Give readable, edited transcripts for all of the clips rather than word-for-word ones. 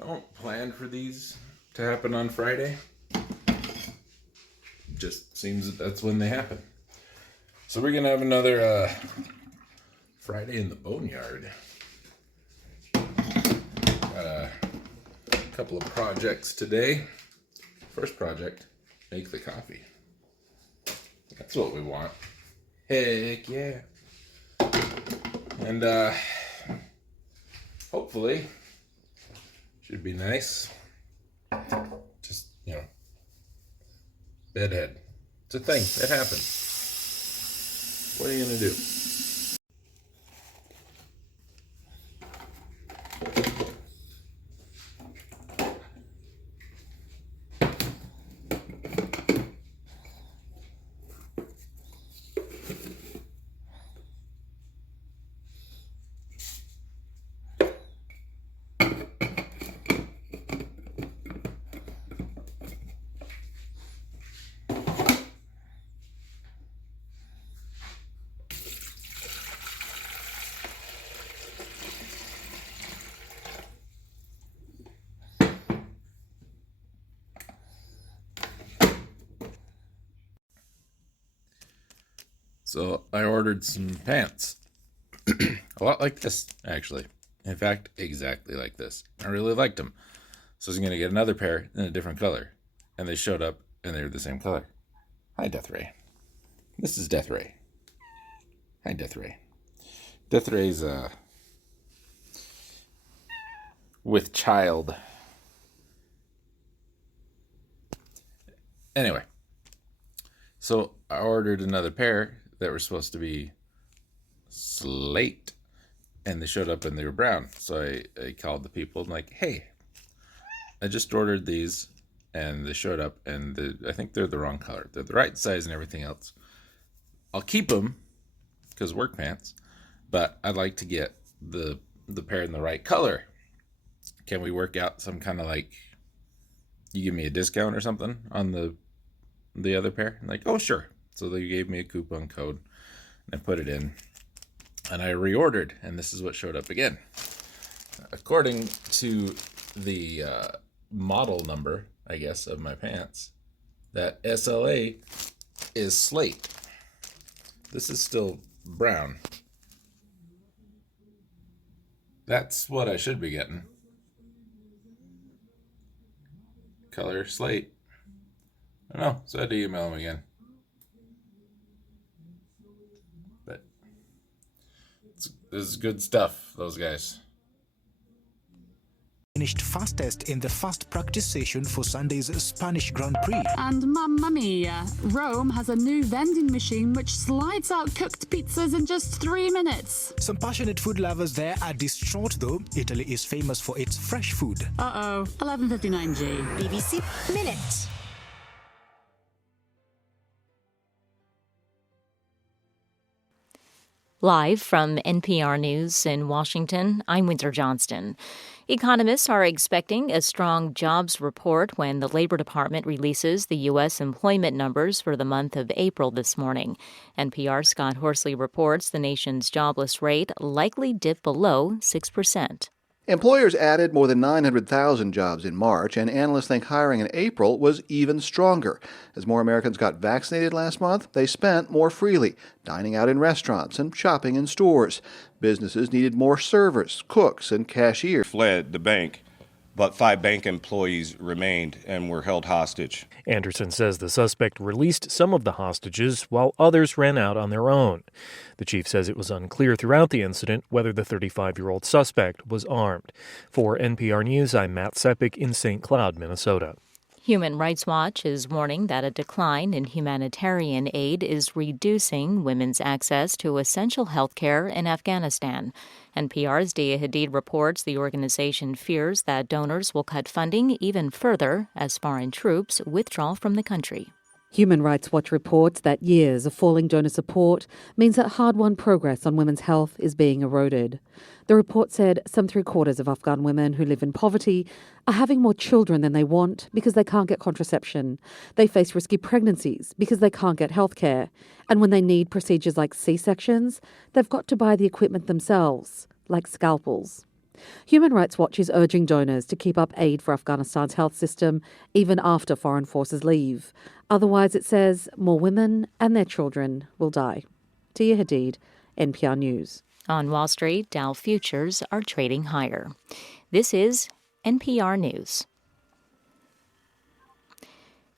I don't plan for these to happen on Friday. Just seems that that's when they happen. So we're gonna have another Friday in the Boneyard. Got a couple of projects today. First project, make the coffee. That's what we want. Heck yeah. And hopefully should be nice. Just, bedhead. It's a thing. It happens. What are you gonna do? So I ordered some pants. A lot like this, actually. In fact, exactly like this. I really liked them. So I was going to get another pair in a different color. And they showed up, and they were the same color. Hi, Death Ray. This is Death Ray. Hi, Death Ray. Death Ray's with child. Anyway. So I ordered another pair that were supposed to be slate, and they showed up and they were brown. So I called the people and like, hey, I just ordered these and they showed up and I think they're the wrong color. They're the right size and everything else. I'll keep them because work pants, but I'd like to get the pair in the right color. Can we work out some kind of like, you give me a discount or something on the other pair? I'm like, oh, sure. So they gave me a coupon code and I put it in and I reordered, and this is what showed up again. According to the model number, I guess, of my pants, that SLA is slate. This is still brown. That's what I should be getting. Color slate. I don't know, so I had to email them again. But this is good stuff, those guys. Finished fastest in the fast practice session for Sunday's Spanish Grand Prix. And mamma mia, Rome has a new vending machine which slides out cooked pizzas in just 3 minutes. Some passionate food lovers there are distraught though. Italy is famous for its fresh food. Uh-oh, 11:59 G. BBC Minute. Live from NPR News in Washington, I'm Winter Johnston. Economists are expecting a strong jobs report when the Labor Department releases the U.S. employment numbers for the month of April this morning. NPR's Scott Horsley reports the nation's jobless rate likely dip below 6%. Employers added more than 900,000 jobs in March, and analysts think hiring in April was even stronger. As more Americans got vaccinated last month, they spent more freely, dining out in restaurants and shopping in stores. Businesses needed more servers, cooks, and cashiers. Fled the bank, but 5 bank employees remained and were held hostage. Anderson says the suspect released some of the hostages while others ran out on their own. The chief says it was unclear throughout the incident whether the 35-year-old suspect was armed. For NPR News, I'm Matt Sepik in St. Cloud, Minnesota. Human Rights Watch is warning that a decline in humanitarian aid is reducing women's access to essential health care in Afghanistan. NPR's Dia Hadid reports the organization fears that donors will cut funding even further as foreign troops withdraw from the country. Human Rights Watch reports that years of falling donor support means that hard-won progress on women's health is being eroded. The report said some 3/4 of Afghan women who live in poverty are having more children than they want because they can't get contraception. They face risky pregnancies because they can't get health care. And when they need procedures like C-sections, they've got to buy the equipment themselves, like scalpels. Human Rights Watch is urging donors to keep up aid for Afghanistan's health system even after foreign forces leave. Otherwise, it says, more women and their children will die. Tia Hadid, NPR News. On Wall Street, Dow futures are trading higher. This is NPR News.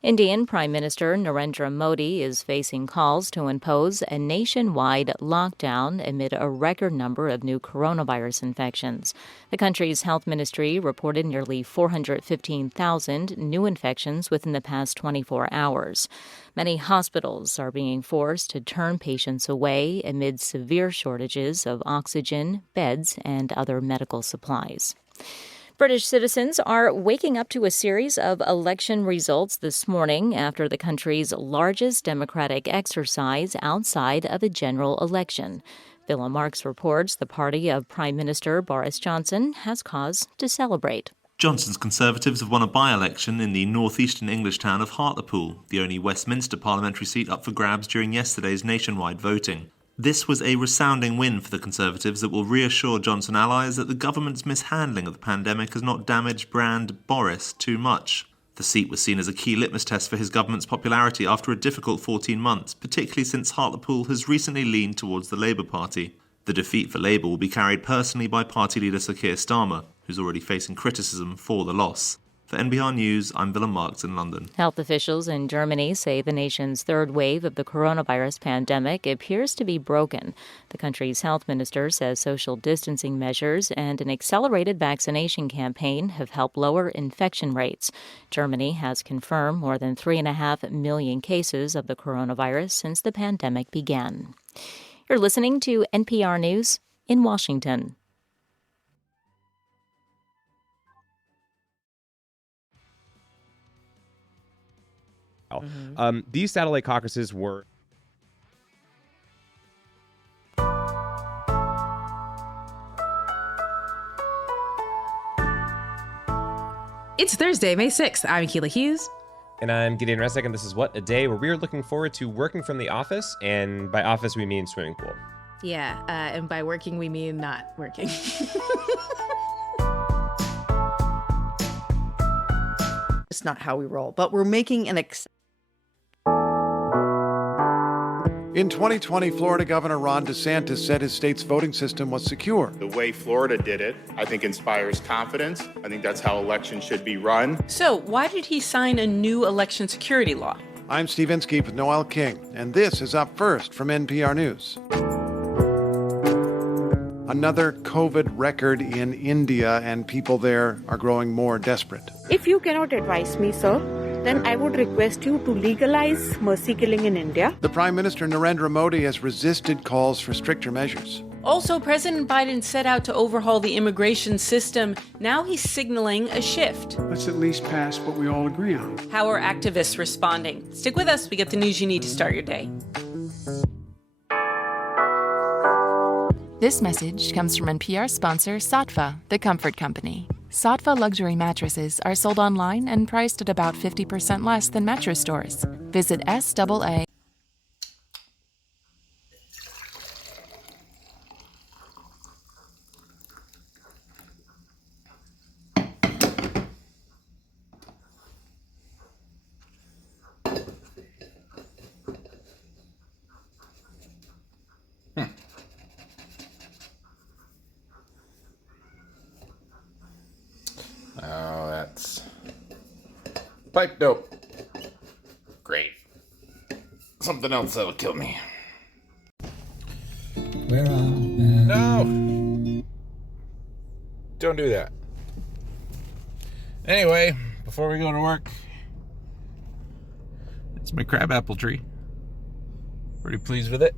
Indian Prime Minister Narendra Modi is facing calls to impose a nationwide lockdown amid a record number of new coronavirus infections. The country's health ministry reported nearly 415,000 new infections within the past 24 hours. Many hospitals are being forced to turn patients away amid severe shortages of oxygen, beds, and other medical supplies. British citizens are waking up to a series of election results this morning after the country's largest democratic exercise outside of a general election. Villa Marks reports the party of Prime Minister Boris Johnson has cause to celebrate. Johnson's Conservatives have won a by-election in the northeastern English town of Hartlepool, the only Westminster parliamentary seat up for grabs during yesterday's nationwide voting. This was a resounding win for the Conservatives that will reassure Johnson allies that the government's mishandling of the pandemic has not damaged brand Boris too much. The seat was seen as a key litmus test for his government's popularity after a difficult 14 months, particularly since Hartlepool has recently leaned towards the Labour Party. The defeat for Labour will be carried personally by party leader Sir Keir Starmer, who's already facing criticism for the loss. For NPR News, I'm Villa Marks in London. Health officials in Germany say the nation's third wave of the coronavirus pandemic appears to be broken. The country's health minister says social distancing measures and an accelerated vaccination campaign have helped lower infection rates. Germany has confirmed more than 3.5 million cases of the coronavirus since the pandemic began. You're listening to NPR News in Washington. These satellite caucuses were... It's Thursday, May 6th. I'm Keela Hughes. And I'm Gideon Resnick, and this is What a Day, where we are looking forward to working from the office, and by office we mean swimming pool. Yeah, and by working we mean not working. It's not how we roll, but we're making an In 2020, Florida Governor Ron DeSantis said his state's voting system was secure. The way Florida did it, I think, inspires confidence. I think that's how elections should be run. So why did he sign a new election security law? I'm Steve Inskeep with Noel King, and this is Up First from NPR News. Another COVID record in India, and people there are growing more desperate. If you cannot advise me, sir, then I would request you to legalize mercy killing in India. The Prime Minister Narendra Modi has resisted calls for stricter measures. Also, President Biden set out to overhaul the immigration system. Now he's signaling a shift. Let's at least pass what we all agree on. How are activists responding? Stick with us. We get the news you need to start your day. This message comes from NPR sponsor Saatva, the comfort company. Saatva luxury mattresses are sold online and priced at about 50% less than mattress stores. Visit SAA. Oh, that's pipe dope. Great. Something else that'll kill me. No! Don't do that. Anyway, before we go to work, it's my crabapple tree. Pretty pleased with it.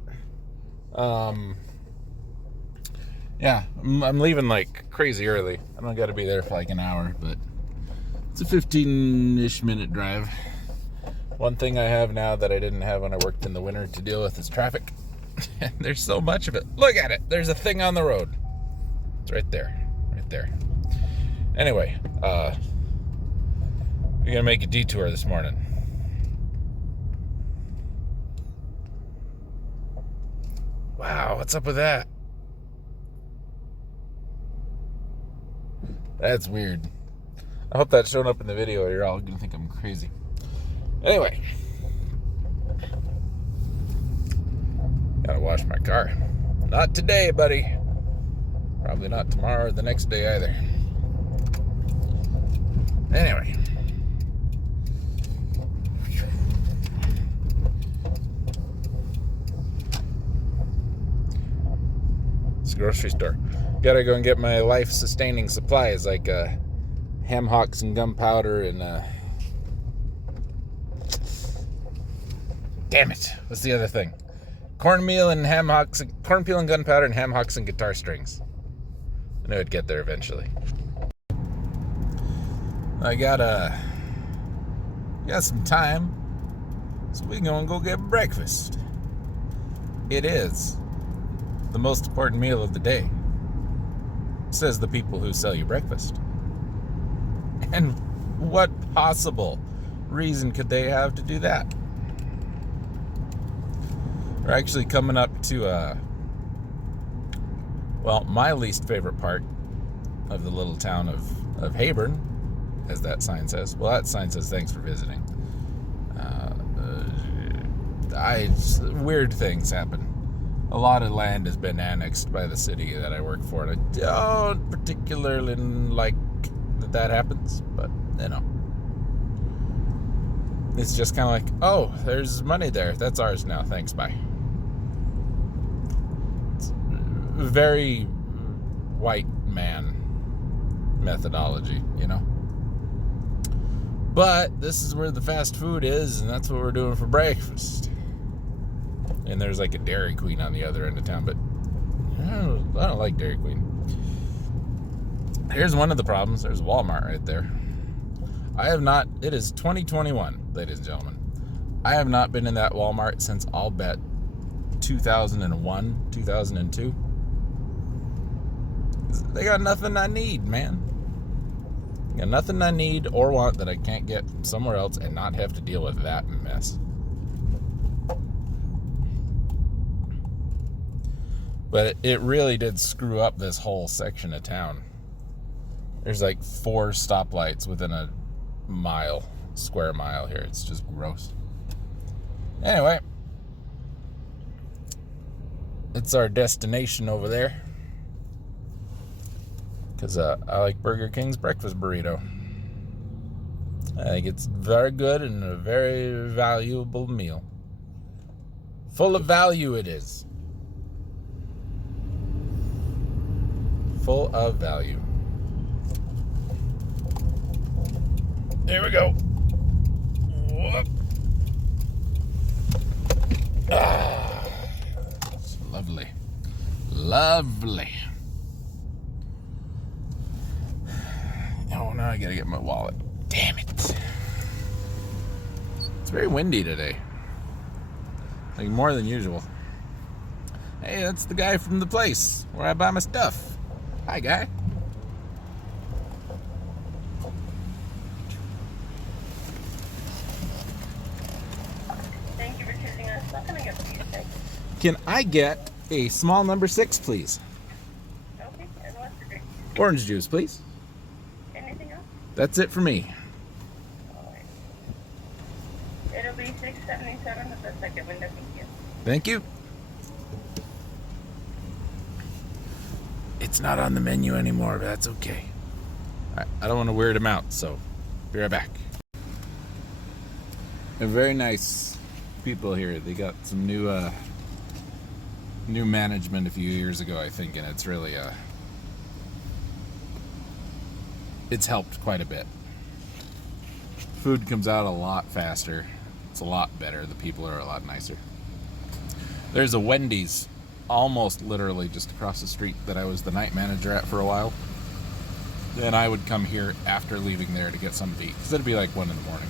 Yeah, I'm leaving like crazy early. I don't got to be there for like an hour, but it's a 15-ish minute drive. One thing I have now that I didn't have when I worked in the winter to deal with is traffic. And there's so much of it. Look at it. There's a thing on the road. It's right there. Right there. Anyway, we're going to make a detour this morning. Wow, what's up with that? That's weird. I hope that's showing up in the video or you're all going to think I'm crazy. Anyway. Gotta wash my car. Not today, buddy. Probably not tomorrow or the next day either. Anyway. It's a grocery store. Gotta go and get my life-sustaining supplies like ham hocks and gunpowder and damn it, what's the other thing? Cornmeal and ham hocks, cornmeal and gunpowder and ham hocks and guitar strings. I knew I'd get there eventually. I got some time, so we gonna go get breakfast. It is the most important meal of the day, says the people who sell you breakfast. And what possible reason could they have to do that? We're actually coming up to, my least favorite part of the little town of Hayburn, as that sign says. Well, that sign says, thanks for visiting. Weird things happen. A lot of land has been annexed by the city that I work for, and I don't particularly like that happens, but, you know. It's just kind of like, oh, there's money there. That's ours now. Thanks, bye. It's very white man methodology, you know? But this is where the fast food is, and that's what we're doing for breakfast. And there's like a Dairy Queen on the other end of town, but I don't like Dairy Queen. Here's one of the problems. There's Walmart right there. It is 2021, ladies and gentlemen. I have not been in that Walmart since, I'll bet, 2001, 2002. They got nothing I need, man. They got nothing I need or want that I can't get somewhere else and not have to deal with that mess. But it really did screw up this whole section of town. There's like 4 stoplights within a square mile here. It's just gross. Anyway, it's our destination over there. Because I like Burger King's breakfast burrito. I think it's very good and a very valuable meal. Full of value it is. Full of value. Here we go. Whoop. It's lovely. Lovely. Oh, now I gotta get my wallet. Damn it. It's very windy today. Like more than usual. Hey, that's the guy from the place where I buy my stuff. Hi, guy. Thank you for choosing us. What can I get for you today? Can I get a small number 6, please? Okay, and what's the drink? Orange juice, please. Anything else? That's it for me. Alright. It'll be $6.77 with the second window. Thank you. Thank you. It's not on the menu anymore, but that's okay. I don't want to weird him out, so be right back. They're very nice people here. They got some new management a few years ago, I think, and it's really it's helped quite a bit. Food comes out a lot faster. It's a lot better. The people are a lot nicer. There's a Wendy's almost literally just across the street that I was the night manager at for a while. Then I would come here after leaving there to get something to eat, because it'd be like 1 in the morning.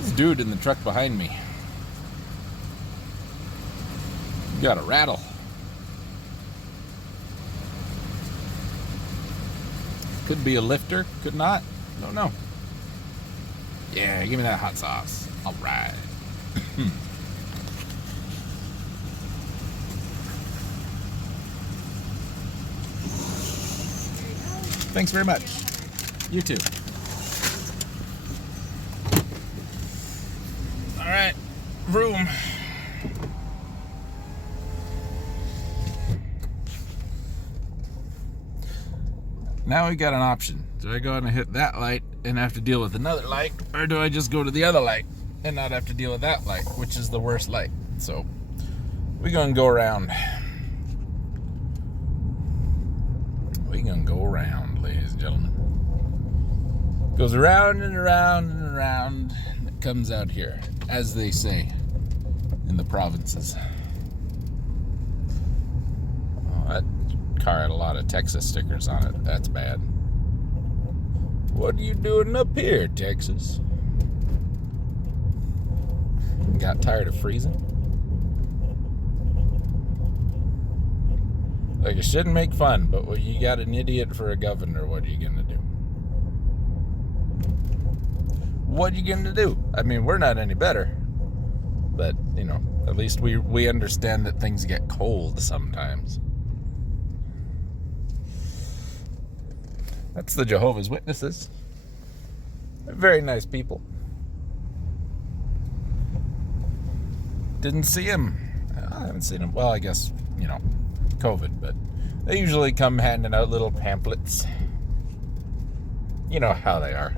This dude in the truck behind me, you got a rattle. Could be a lifter, could not. Don't know. Yeah, give me that hot sauce. All right. Thanks very much. You too. All right, room. Now we got an option. Do I go and hit that light and have to deal with another light, or do I just go to the other light and not have to deal with that light, which is the worst light? So we're gonna go around. We're gonna go around, ladies and gentlemen. Goes around and around and around, and it comes out here, as they say in the provinces. Oh, that car had a lot of Texas stickers on it. That's bad. What are you doing up here, Texas? Got tired of freezing? Like, it shouldn't make fun, but when you got an idiot for a governor, what are you gonna do? What are you gonna do? I mean, we're not any better, but, you know, at least we understand that things get cold sometimes. That's the Jehovah's Witnesses. They're very nice people. Didn't see him. I haven't seen him. Well, I guess, you know, COVID, but they usually come handing out little pamphlets. You know how they are.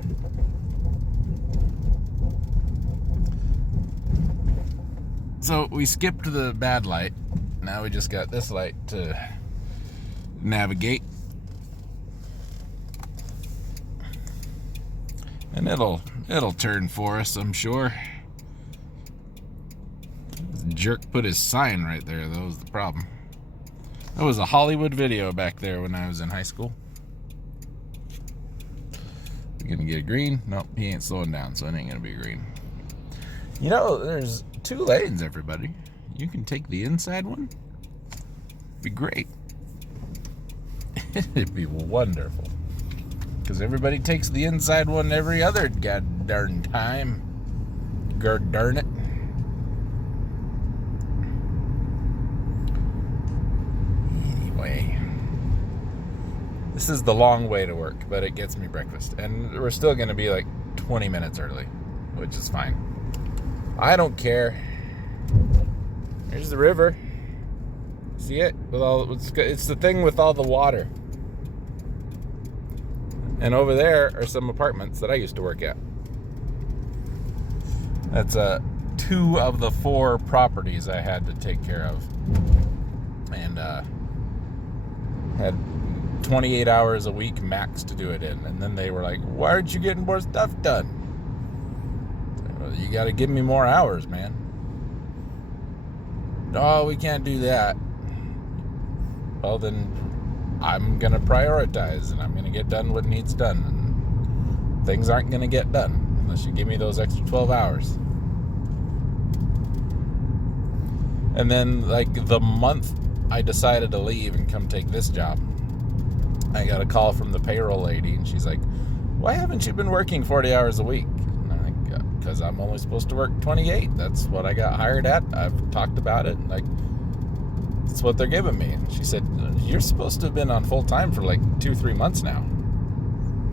So we skipped the bad light. Now we just got this light to navigate. And it'll turn for us, I'm sure. This jerk put his sign right there, that was the problem. That was a Hollywood video back there when I was in high school. We're gonna get a green? Nope, he ain't slowing down, so it ain't gonna be green. You know, there's 2 lanes, everybody. You can take the inside one. It'd be great. It'd be wonderful. Because everybody takes the inside one every other god darn time. God darn it. Anyway. This is the long way to work, but it gets me breakfast. And we're still going to be like 20 minutes early, which is fine. I don't care. There's the river. See it? It's the thing with all the water. And over there are some apartments that I used to work at. That's 2 of the 4 properties I had to take care of. And had 28 hours a week max to do it in. And then they were like, why aren't you getting more stuff done? Well, you got to give me more hours, man. No, we can't do that. Well, then I'm going to prioritize, and I'm going to get done what needs done. And things aren't going to get done unless you give me those extra 12 hours. And then, like, the month I decided to leave and come take this job, I got a call from the payroll lady, and she's like, why haven't you been working 40 hours a week? And I'm like, because I'm only supposed to work 28. That's what I got hired at. I've talked about it, and, like, that's what they're giving me. And she said, you're supposed to have been on full time for like 2-3 months now.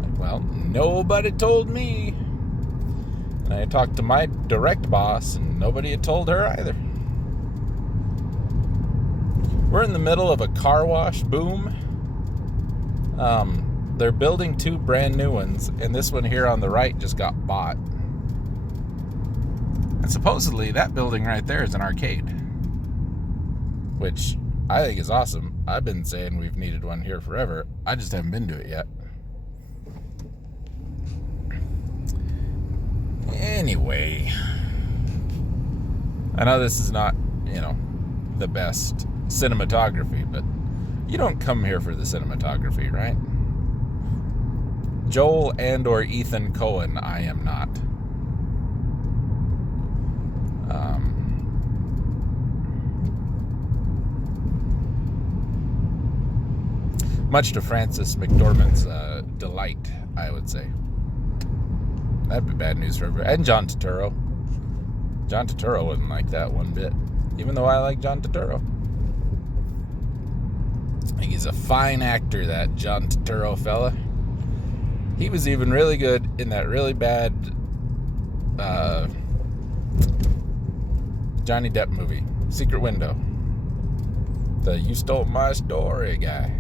Like, well, nobody told me. And I talked to my direct boss, and nobody had told her either. We're in the middle of a car wash boom. They're building 2 brand new ones, and this one here on the right just got bought. And supposedly that building right there is an arcade, which I think is awesome. I've been saying we've needed one here forever. I just haven't been to it yet. Anyway, I know this is not, you know, the best cinematography, but you don't come here for the cinematography, right? Joel and or Ethan Cohen, I am not. Much to Frances McDormand's delight, I would say. That'd be bad news for everybody. And John Turturro. John Turturro wouldn't like that one bit, even though I like John Turturro. I think he's a fine actor, that John Turturro fella. He was even really good in that really bad Johnny Depp movie, Secret Window. The You Stole My Story guy.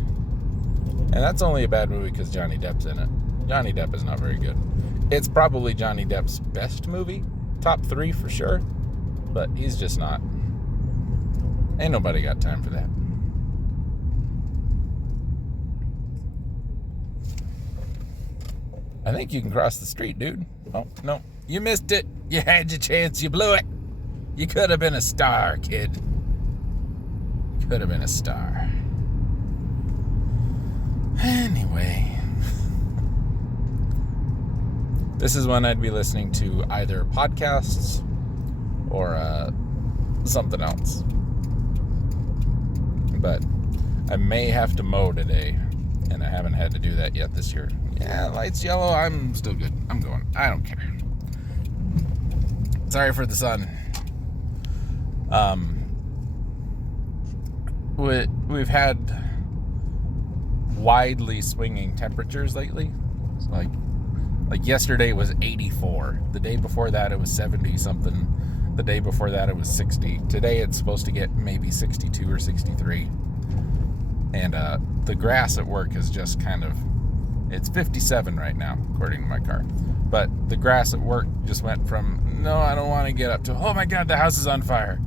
And that's only a bad movie because Johnny Depp's in it. Johnny Depp is not very good. It's probably Johnny Depp's best movie. Top 3 for sure. But he's just not. Ain't nobody got time for that. I think you can cross the street, dude. Oh, no. You missed it. You had your chance. You blew it. You could have been a star, kid. Could have been a star. Anyway. This is when I'd be listening to either podcasts or something else. But I may have to mow today, and I haven't had to do that yet this year. Yeah, light's yellow. I'm still good. I'm going. I don't care. Sorry for the sun. We've had widely swinging temperatures lately. It's like yesterday was 84. The day before that it was 70 something. The day before that it was 60. Today it's supposed to get maybe 62 or 63. And the grass at work is just kind of, it's 57 right now, according to my car. But the grass at work just went from, no, I don't want to get up, to, oh my God, the house is on fire.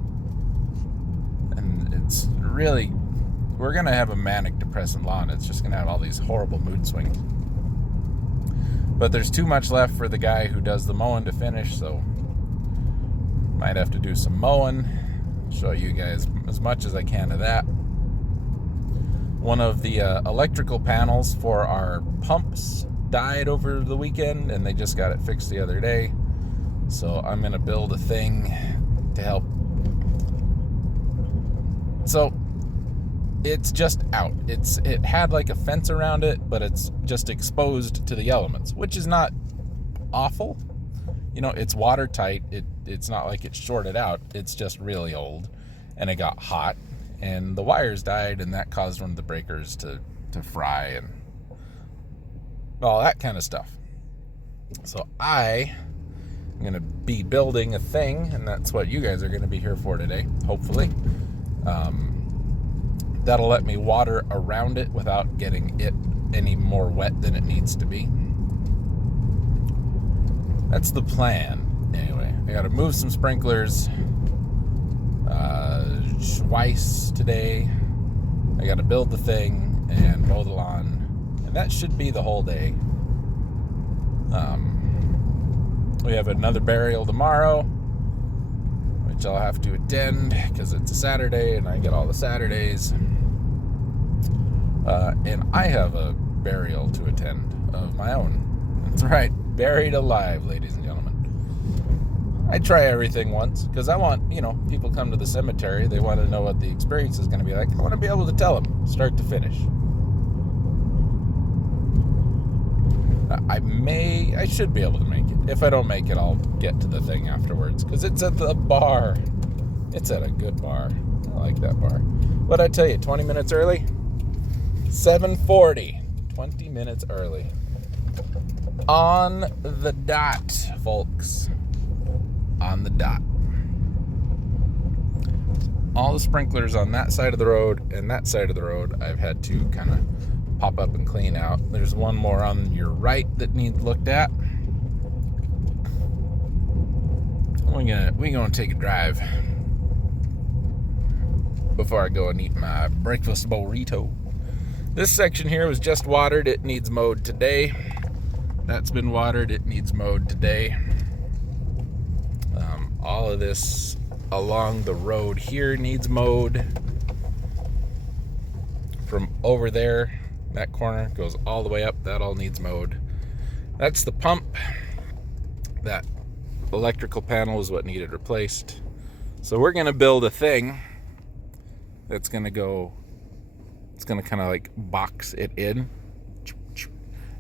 And it's really, we're going to have a manic depressive lawn. It's just going to have all these horrible mood swings. But there's too much left for the guy who does the mowing to finish, so might have to do some mowing. Show you guys as much as I can of that. One of the electrical panels for our pumps died over the weekend, and they just got it fixed the other day. So I'm going to build a thing to help. So it's just out. It had like a fence around it, but it's just exposed to the elements, which is not awful. You know, it's watertight. It's not like it's shorted out. It's just really old, and it got hot, and the wires died, and that caused one of the breakers to fry and all that kind of stuff. So I am going to be building a thing, and that's what you guys are going to be here for today, hopefully. That'll let me water around it without getting it any more wet than it needs to be. That's the plan. Anyway, I got to move some sprinklers twice today. I got to build the thing and mow the lawn, and that should be the whole day. We have another burial tomorrow, which I'll have to attend because it's a Saturday and I get all the Saturdays. And I have a burial to attend of my own. That's right, buried alive, ladies and gentlemen. I try everything once because I want, people come to the cemetery, they want to know what the experience is going to be like. I want to be able to tell them, start to finish. I should be able to make it. If I don't make it, I'll get to the thing afterwards because it's at the bar. It's at a good bar. I like that bar. What'd I tell you, 20 minutes early? 7:40. 20 minutes early. On the dot, folks. On the dot. All the sprinklers on that side of the road and that side of the road I've had to kind of pop up and clean out. There's one more on your right that needs looked at. We're gonna take a drive before I go and eat my breakfast burrito. This section here was just watered. It needs mowed today. That's been watered. It needs mowed today. All of this along the road here needs mowed. From over there, that corner goes all the way up. That all needs mowed. That's the pump. That electrical panel is what needed replaced. So we're going to build a thing that's going to go, it's going to kind of like box it in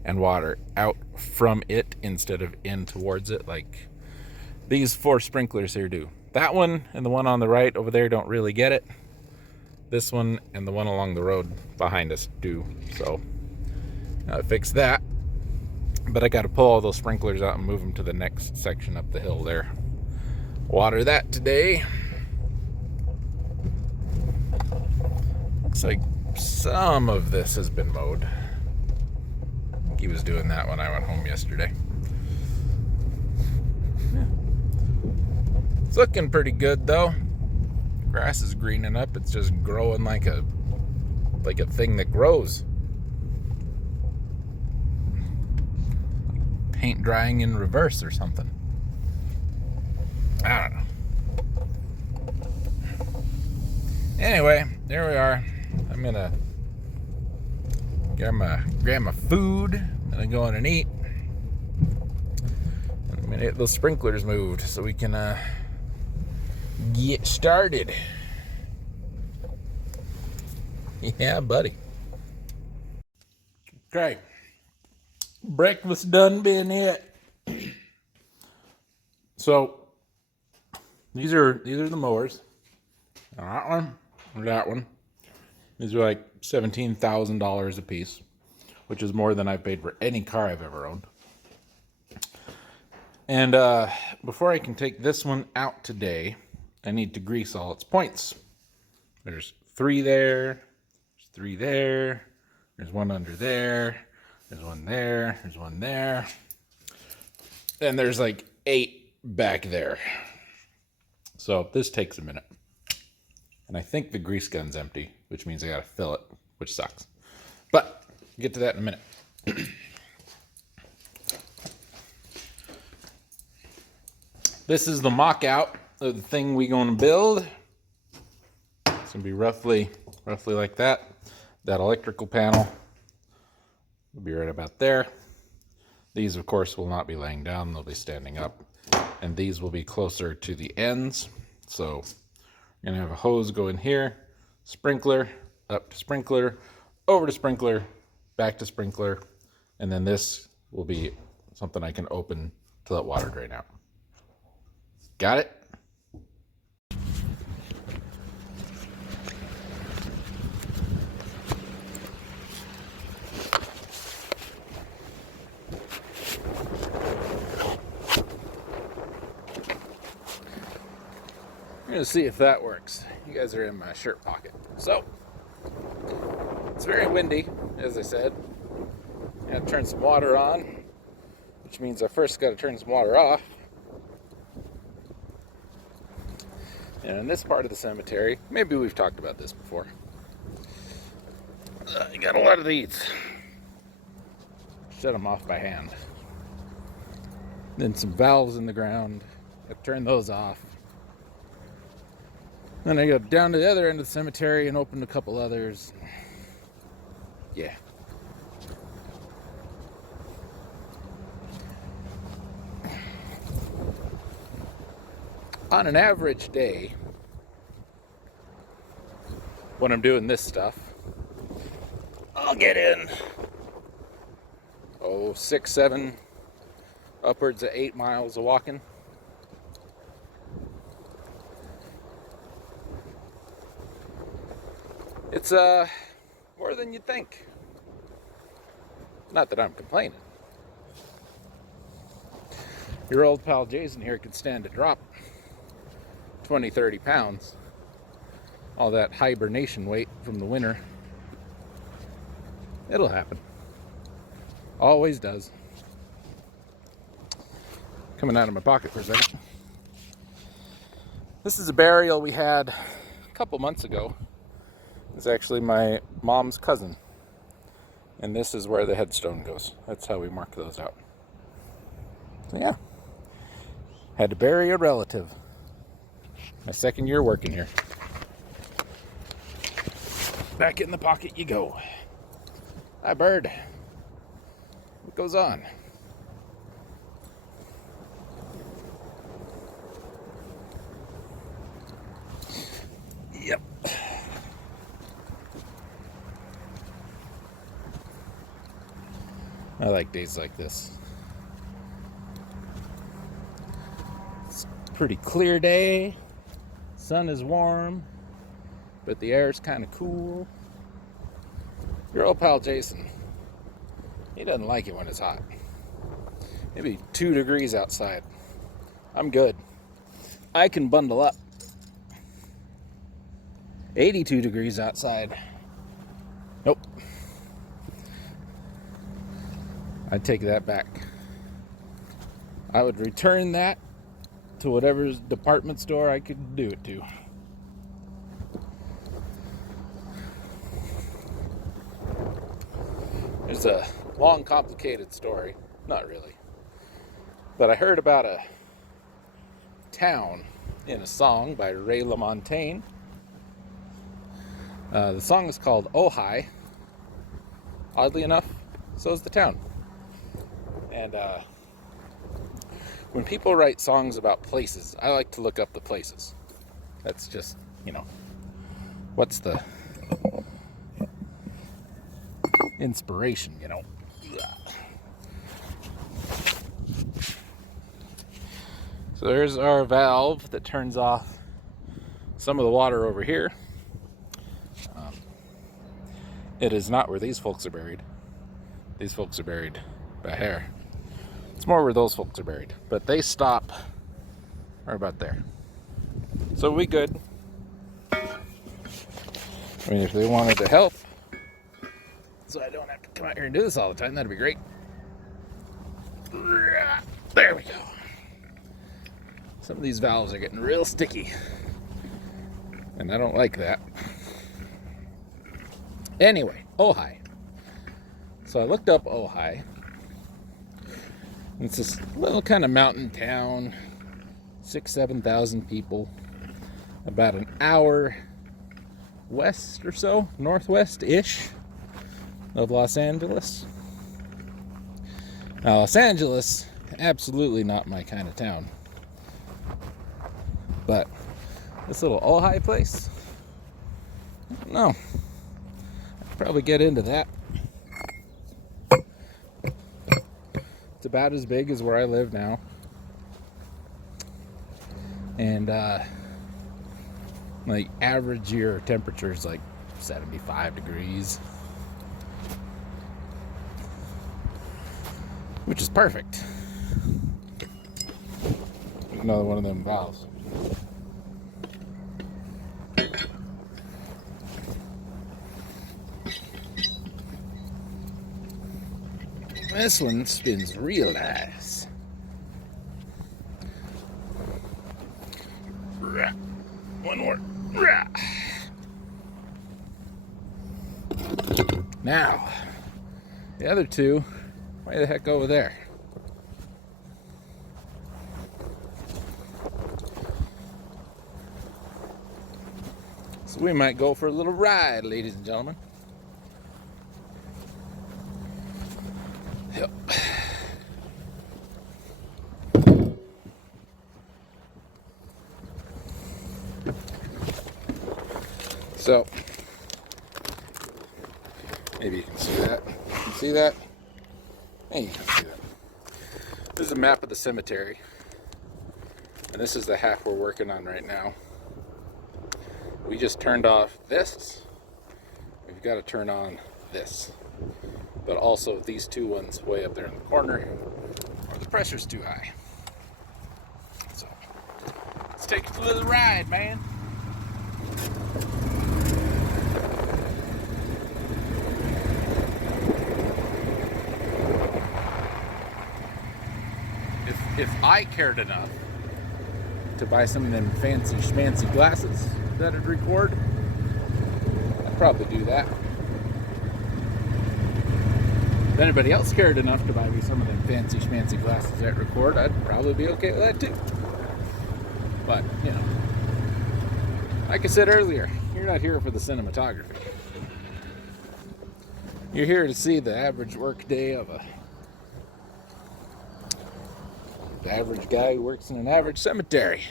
and water out from it instead of in towards it like these 4 sprinklers here do. That one and the one on the right over there don't really get it. This one and the one along the road behind us do. So fix that. But I got to pull all those sprinklers out and move them to the next section up the hill there. Water that today. Looks like some of this has been mowed. He was doing that when I went home yesterday. Yeah. It's looking pretty good though. Grass is greening up. It's just growing like a thing that grows. Paint drying in reverse or something. I don't know. Anyway, there we are. I'm gonna grab my food. I'm gonna go in and eat. I'm gonna get those sprinklers moved so we can get started. Yeah, buddy. Okay. Breakfast done being it. So these are the mowers. That one or that one. These are like $17,000 a piece, which is more than I've paid for any car I've ever owned. And before I can take this one out today, I need to grease all its points. There's 3 there, there's 3 there, there's one under there, there's one there, there's one there, and there's like 8 back there. So this takes a minute. And I think the grease gun's empty, which means I gotta fill it, which sucks. But we'll get to that in a minute. This is the mock-out of the thing we're gonna build. It's gonna be roughly like that. That electrical panel will be right about there. These, of course, will not be laying down. They'll be standing up. And these will be closer to the ends. So you're gonna have a hose go in here, sprinkler, up to sprinkler, over to sprinkler, back to sprinkler, and then this will be something I can open to let water drain out. Got it? We're gonna see if that works. You guys are in my shirt pocket. So, it's very windy, as I said. I gotta turn some water on, which means I first gotta turn some water off. And in this part of the cemetery, maybe we've talked about this before. I got a lot of these. Shut them off by hand. Then some valves in the ground. I turn those off. Then I go down to the other end of the cemetery and open a couple others. Yeah. On an average day, when I'm doing this stuff, I'll get in 6, 7, upwards of 8 miles of walking. It's more than you'd think. Not that I'm complaining. Your old pal Jason here could stand a drop 20, 30 pounds. All that hibernation weight from the winter. It'll happen. Always does. Coming out of my pocket for a second. This is a burial we had a couple months ago. It's actually my mom's cousin. And this is where the headstone goes. That's how we mark those out. So yeah. Had to bury a relative. My second year working here. Back in the pocket you go. Hi, bird. What goes on? Yep. I like days like this. It's a pretty clear day. Sun is warm, but the air is kind of cool. Your old pal Jason, he doesn't like it when it's hot. Maybe 2 degrees outside. I'm good. I can bundle up. 82 degrees outside. Nope. I'd take that back. I would return that to whatever department store I could do it to. There's a long, complicated story. Not really. But I heard about a town in a song by Ray LaMontagne. The song is called Ojai. Oddly enough, so is the town. And when people write songs about places, I like to look up the places. That's just, what's the inspiration, So there's our valve that turns off some of the water over here. It is not where these folks are buried. These folks are buried by here. It's more where those folks are buried. But they stop right about there. So we good. I mean, if they wanted to help, so I don't have to come out here and do this all the time, that'd be great. There we go. Some of these valves are getting real sticky. And I don't like that. Anyway, Ojai. So I looked up Ojai. It's this little kind of mountain town, 7,000 people, about an hour west or so, northwest-ish of Los Angeles. Now, Los Angeles, absolutely not my kind of town. But this little Ojai place, I don't know. I'd probably get into that. It's about as big as where I live now. And like average year temperature is like 75 degrees. Which is perfect. Another one of them valves. This one spins real nice. One more. Now, the other two, why the heck over there? So we might go for a little ride, ladies and gentlemen. Yep. So, maybe you can see that. Can you see that? Hey, you can see that. This is a map of the cemetery. And this is the half we're working on right now. We just turned off this. We've got to turn on this. But also these two ones way up there in the corner where the pressure's too high. So, let's take it for a little ride, man. If I cared enough to buy some of them fancy schmancy glasses that'd record, I'd probably do that. If anybody else cared enough to buy me some of them fancy schmancy glasses that record, I'd probably be okay with that too. But, like I said earlier, you're not here for the cinematography. You're here to see the average work day of the average guy who works in an average cemetery.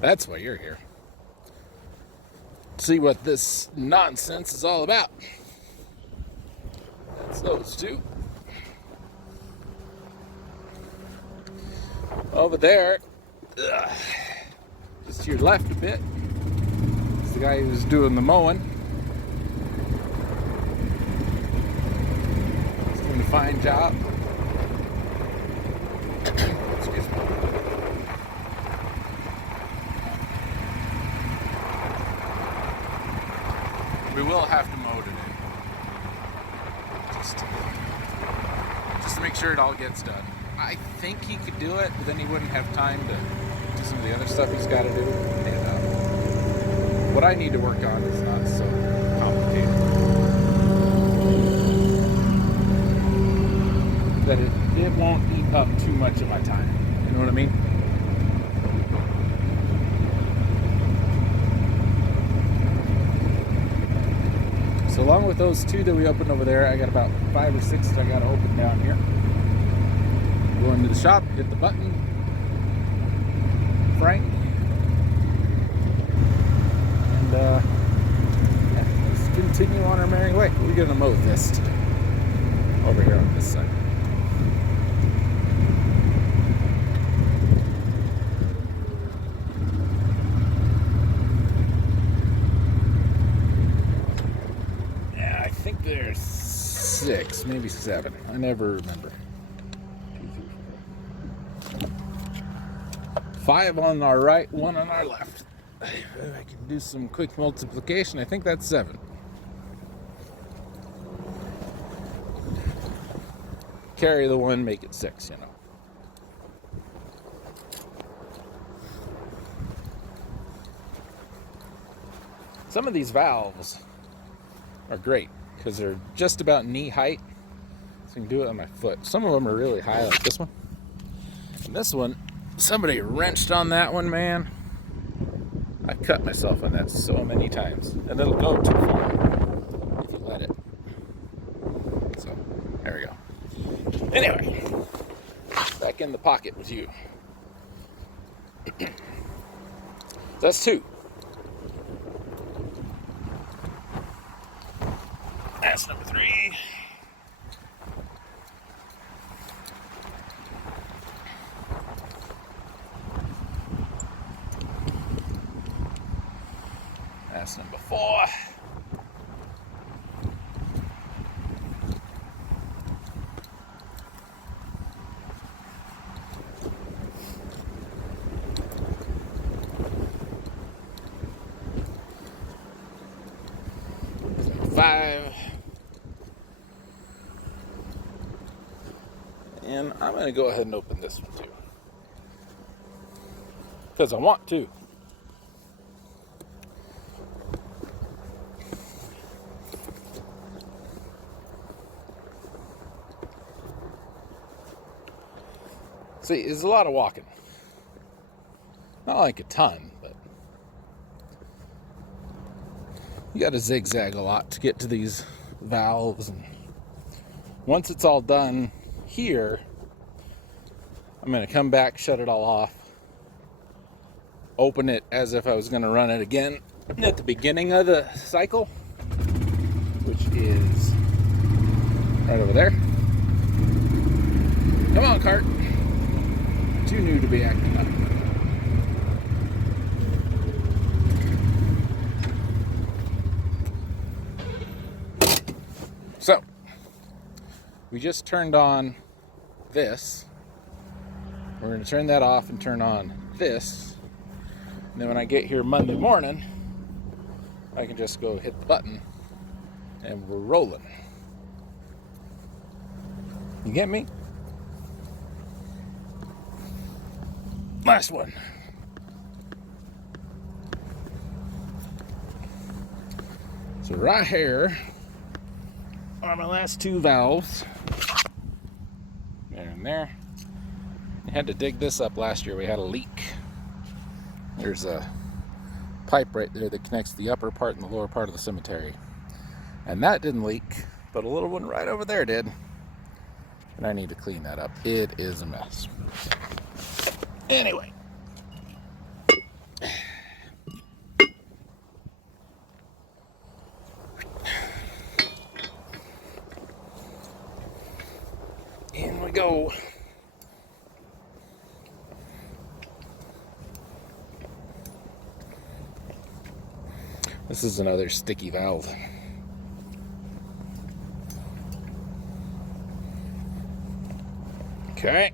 That's why you're here. See what this nonsense is all about. That's those two. Over there, just to your left a bit, is the guy who's doing the mowing. fine job. Excuse me. We will have to mow today. Just to make sure it all gets done. I think he could do it, but then he wouldn't have time to do some of the other stuff he's got to do. And what I need to work on is not so complicated. That it won't eat up too much of my time. You know what I mean? So along with those two that we opened over there, I got about 5 or 6 that I got to open down here. Go into the shop, hit the button, Frank, and let's continue on our merry way. We're gonna mow this today, over here on this side. Yeah, I think there's 6, maybe 7. I never remember. 5 on our right, 1 on our left. If I can do some quick multiplication, I think that's 7. Carry the 1, make it 6, you know. Some of these valves are great because they're just about knee height. So I can do it on my foot. Some of them are really high, like this one. And this one, somebody wrenched on that one, man. I cut myself on that so many times. And it'll go too far if you let it. So, there we go. Anyway, back in the pocket with you. That's 2. That's number 3. That's number 4. Number 5. And I'm going to go ahead and open this one too. Because I want to. See, it's a lot of walking. Not like a ton, but you got to zigzag a lot to get to these valves. And once it's all done here, I'm going to come back, shut it all off, open it as if I was going to run it again at the beginning of the cycle, which is right over there. Come on, cart. Too new to be acting up. So, we just turned on this. We're going to turn that off and turn on this. And then when I get here Monday morning, I can just go hit the button and we're rolling. You get me? Last one. So right here are my last 2 valves. There and there. I had to dig this up last year. We had a leak. There's a pipe right there that connects the upper part and the lower part of the cemetery. And that didn't leak, but a little one right over there did. And I need to clean that up. It is a mess. Anyway. In we go. This is another sticky valve. Okay.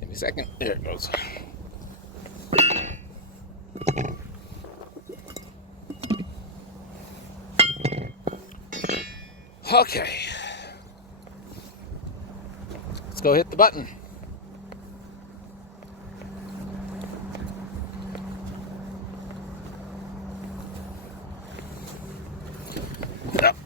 Give me a second. There it goes. Okay. Let's go hit the button. Yep.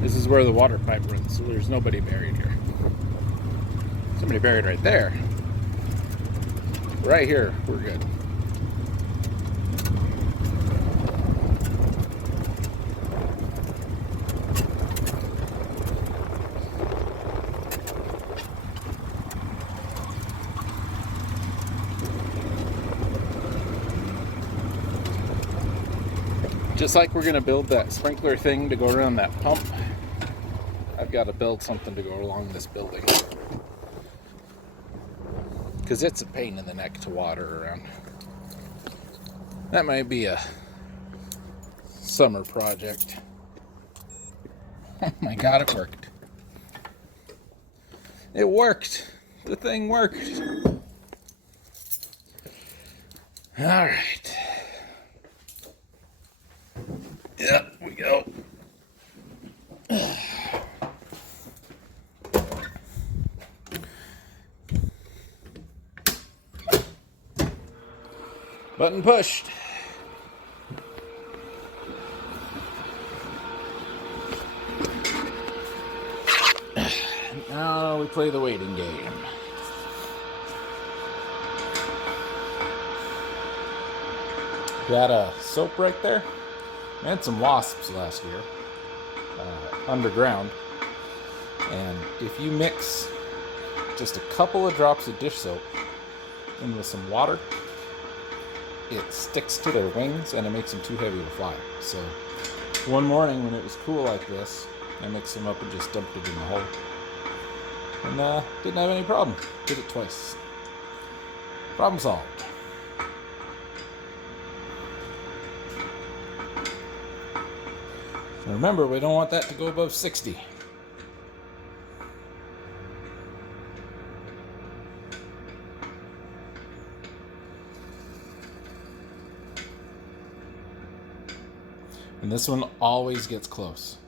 This is where the water pipe runs, so there's nobody buried here. Somebody buried right there. Right here, we're good. Just like we're gonna build that sprinkler thing to go around that pump, I've got to build something to go along this building. Because it's a pain in the neck to water around. That might be a summer project. Oh my god, it worked. It worked. The thing worked. Alright. Yep, we go. Button pushed. Now we play the waiting game. Got a soap right there. I had some wasps last year, underground. And if you mix just a couple of drops of dish soap in with some water, it sticks to their wings and it makes them too heavy to fly. So one morning when it was cool like this, I mixed them up and just dumped it in the hole. And didn't have any problem. Did it twice. Problem solved. And remember, we don't want that to go above 60. And this one always gets close.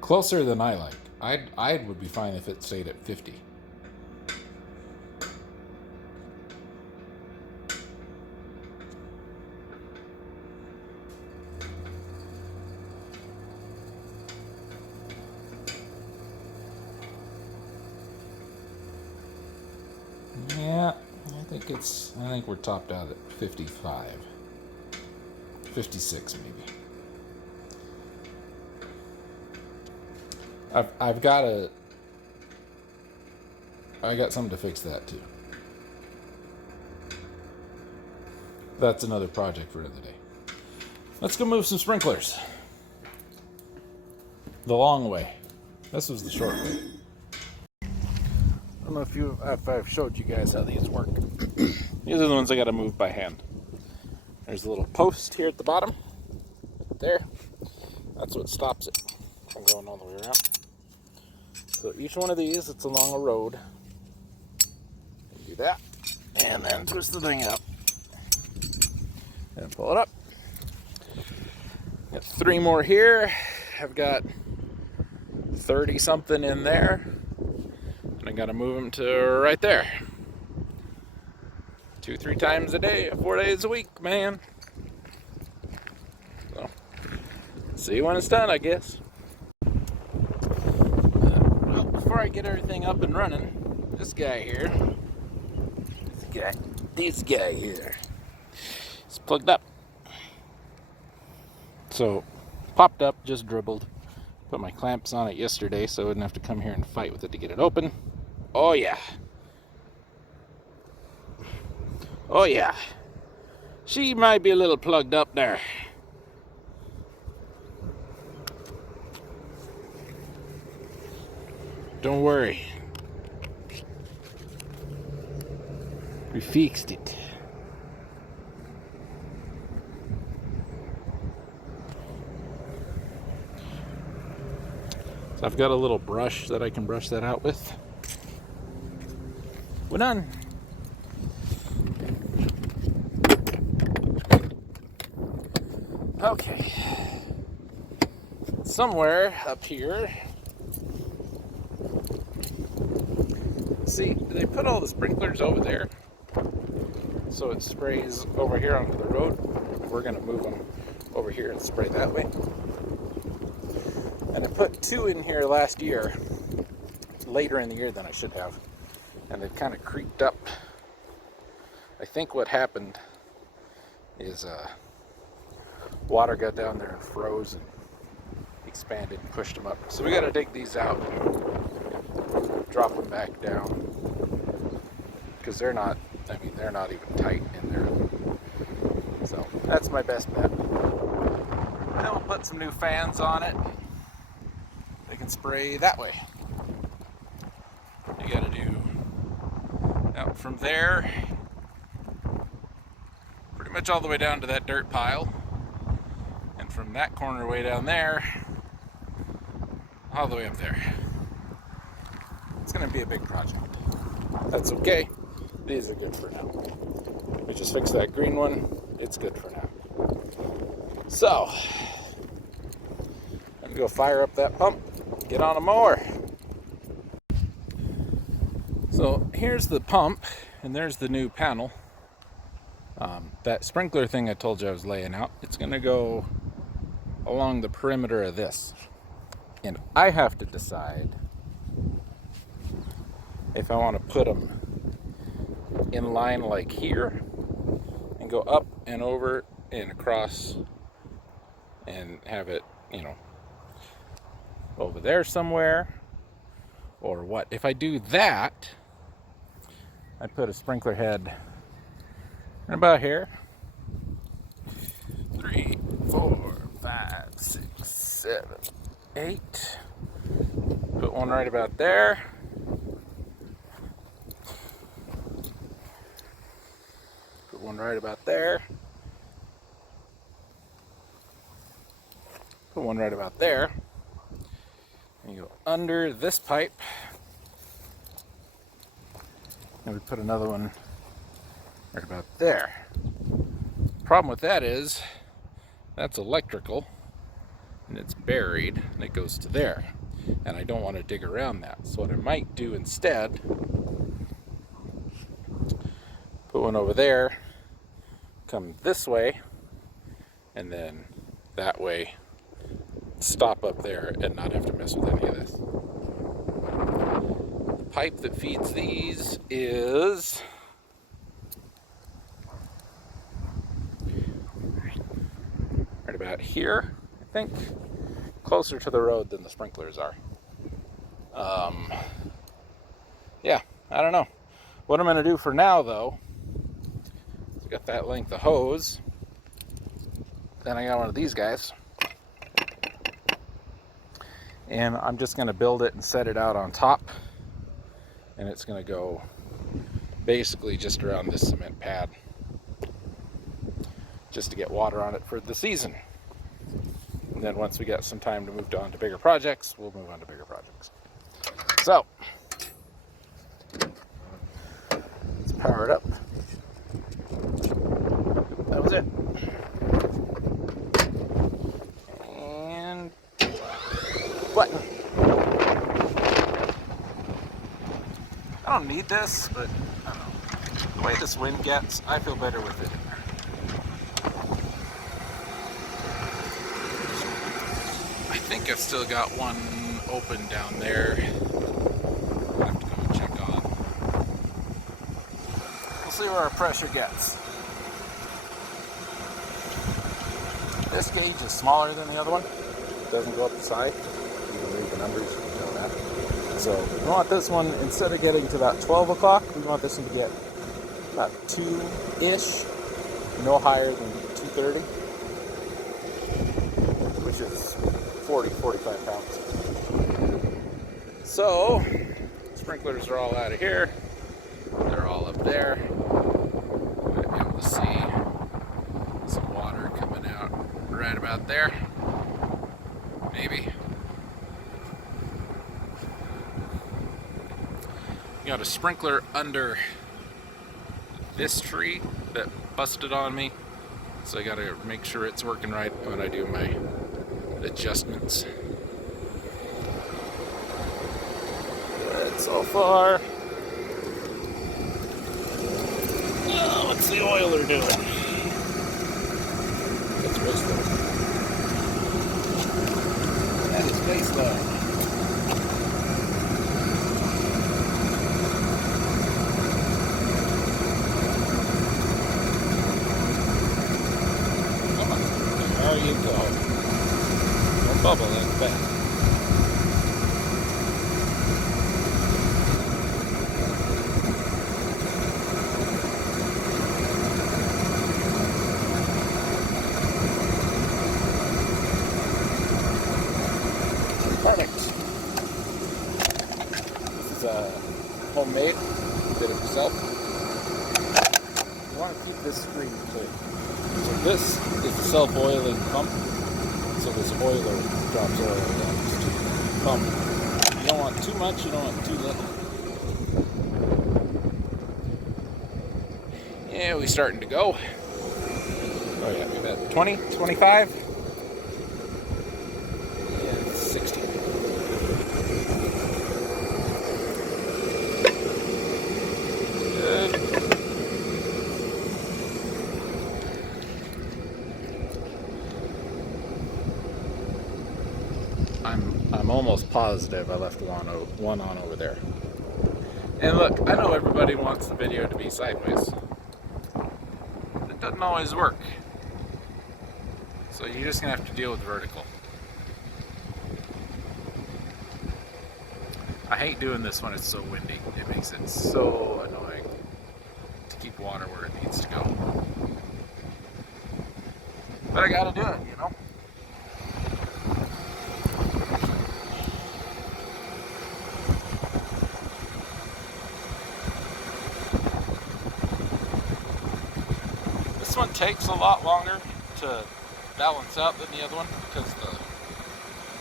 Closer than I like. I would be fine if it stayed at 50. Yeah, I think we're topped out at 55. 56 maybe. I got something to fix that too. That's another project for another day. Let's go move some sprinklers. The long way. This was the short way. I don't know if I've showed you guys how these work. These are the ones I got to move by hand. There's a little post here at the bottom. There. That's what stops it from going all the way around. So each one of these, it's along a road. You do that. And then twist the thing up. And pull it up. Got 3 more here. I've got 30 something in there. And I gotta move them to right there. 2-3 times a day, 4 days a week, man. So, see you when it's done, I guess. Well, before I get everything up and running, this guy here, this guy here, it's plugged up. So, popped up, just dribbled. Put my clamps on it yesterday so I wouldn't have to come here and fight with it to get it open. Oh yeah. Oh yeah, she might be a little plugged up there. Don't worry. We fixed it. So I've got a little brush that I can brush that out with. We're done. Okay. Somewhere up here. See, they put all the sprinklers over there, so it sprays over here onto the road. We're going to move them over here and spray that way. And I put 2 in here last year, later in the year than I should have, and they've kind of creaked up. I think what happened is water got down there and froze and expanded and pushed them up. So we got to dig these out, drop them back down, because they're not even tight in there. So that's my best bet. Then we'll put some new fans on it. They can spray that way. You got to do out from there, pretty much all the way down to that dirt pile, and from that corner way down there, all the way up there. It's going to be a big project. That's okay. These are good for now. We just fixed that green one. It's good for now. So, I'm going to go fire up that pump, get on a mower. So here's the pump, and there's the new panel. That sprinkler thing I told you I was laying out, it's going to go along the perimeter of this. And I have to decide if I want to put them in line like here and go up and over and across and have it, over there somewhere, or what. If I do that, I put a sprinkler head right about here. 3, 4, 5, 6, 7, 8. Put one right about there. Put one right about there. Put one right about there. And you go under this pipe. And we put another one right about there. Problem with that is, that's electrical, and it's buried, and it goes to there. And I don't want to dig around that. So what I might do instead, put one over there, come this way, and then that way, stop up there and not have to mess with any of this. The pipe that feeds these is right about here, I think. Closer to the road than the sprinklers are. Yeah, I don't know. What I'm going to do for now, though, is I got that length of hose. Then I got one of these guys. And I'm just going to build it and set it out on top. And it's going to go basically just around this cement pad, just to get water on it for the season. And then once we get some time to move on to bigger projects, we'll move on to bigger projects. So, let's power it up. That was it. And button. I don't need this, but I don't know. The way this wind gets, I feel better with it. I think I've still got one open down there. I'll have to go and check on. We'll see where our pressure gets. This gauge is smaller than the other one. It doesn't go up the side. You can read the numbers, you know that. So we want this one, instead of getting to about 12 o'clock, we want this one to get about 2-ish, no higher than 230, which is 45 pounds. So, sprinklers are all out of here. They're all up there. Might be able to see some water coming out right about there. Maybe. Got a sprinkler under this tree that busted on me, so I gotta make sure it's working right when I do my adjustments. Good so far. Oh, what's the oiler doing? That's base load. That is base load. There you go. Don't bubble that fast. Perfect. This is homemade. Did it yourself. You want to keep this screen clean. So this is the self-oiling pump. So this oiler drops oil down this pump. You don't want too much, you don't want too little. Yeah, we're starting to go. Oh yeah, we've got 20, 25. Yeah, 60. Good. I'm almost positive I left one on over there. And look, I know everybody wants the video to be sideways. It doesn't always work. So you're just gonna have to deal with vertical. I hate doing this when it's so windy. It makes it so annoying to keep water where it needs to go. But I gotta do it, you know? This one takes a lot longer to balance out than the other one because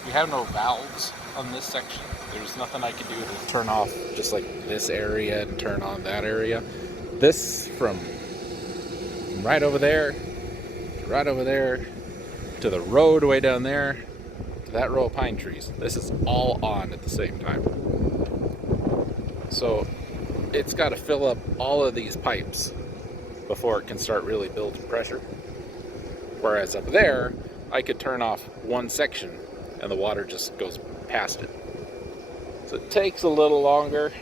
we have no valves on this section. There's nothing I can do to turn off just like this area and turn on that area. This from right over there to right over there to the road way down there to that row of pine trees. This is all on at the same time. So it's got to fill up all of these pipes before it can start really building pressure. Whereas up there, I could turn off one section and the water just goes past it. So it takes a little longer.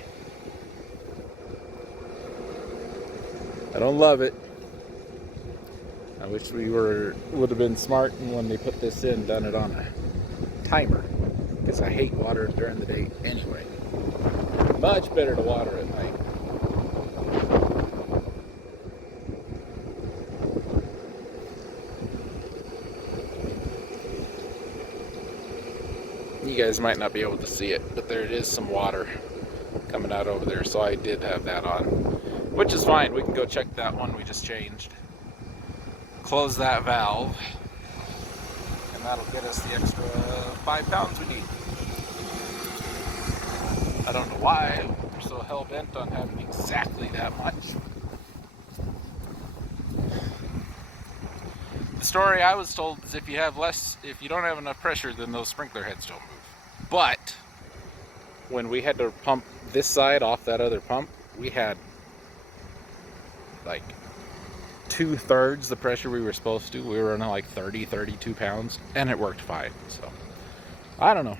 I don't love it. I wish we would have been smart and when they put this in, done it on a timer. Because I hate watering during the day anyway. Much better to water at night. You guys might not be able to see it, but there is some water coming out over there, so I did have that on, which is fine. We can go check that one we just changed. Close that valve, and that'll get us the extra 5 pounds we need. I don't know why we're so hell-bent on having exactly that much. The story I was told is if you don't have enough pressure, then those sprinkler heads don't move. But when we had to pump this side off that other pump, we had like 2/3 the pressure we were supposed to. We were running like 30, 32 pounds, and it worked fine. So I don't know.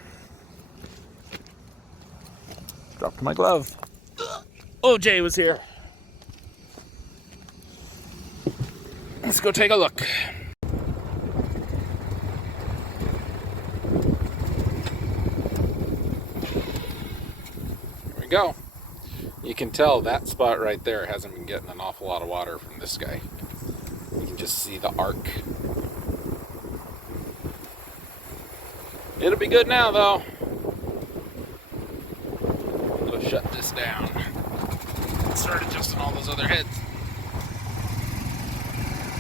Dropped my glove. OJ was here. Let's go take a look. Here we go. You can tell that spot right there hasn't been getting an awful lot of water from this guy. You can just see the arc. It'll be good now, though. We'll shut this down. Start adjusting all those other heads.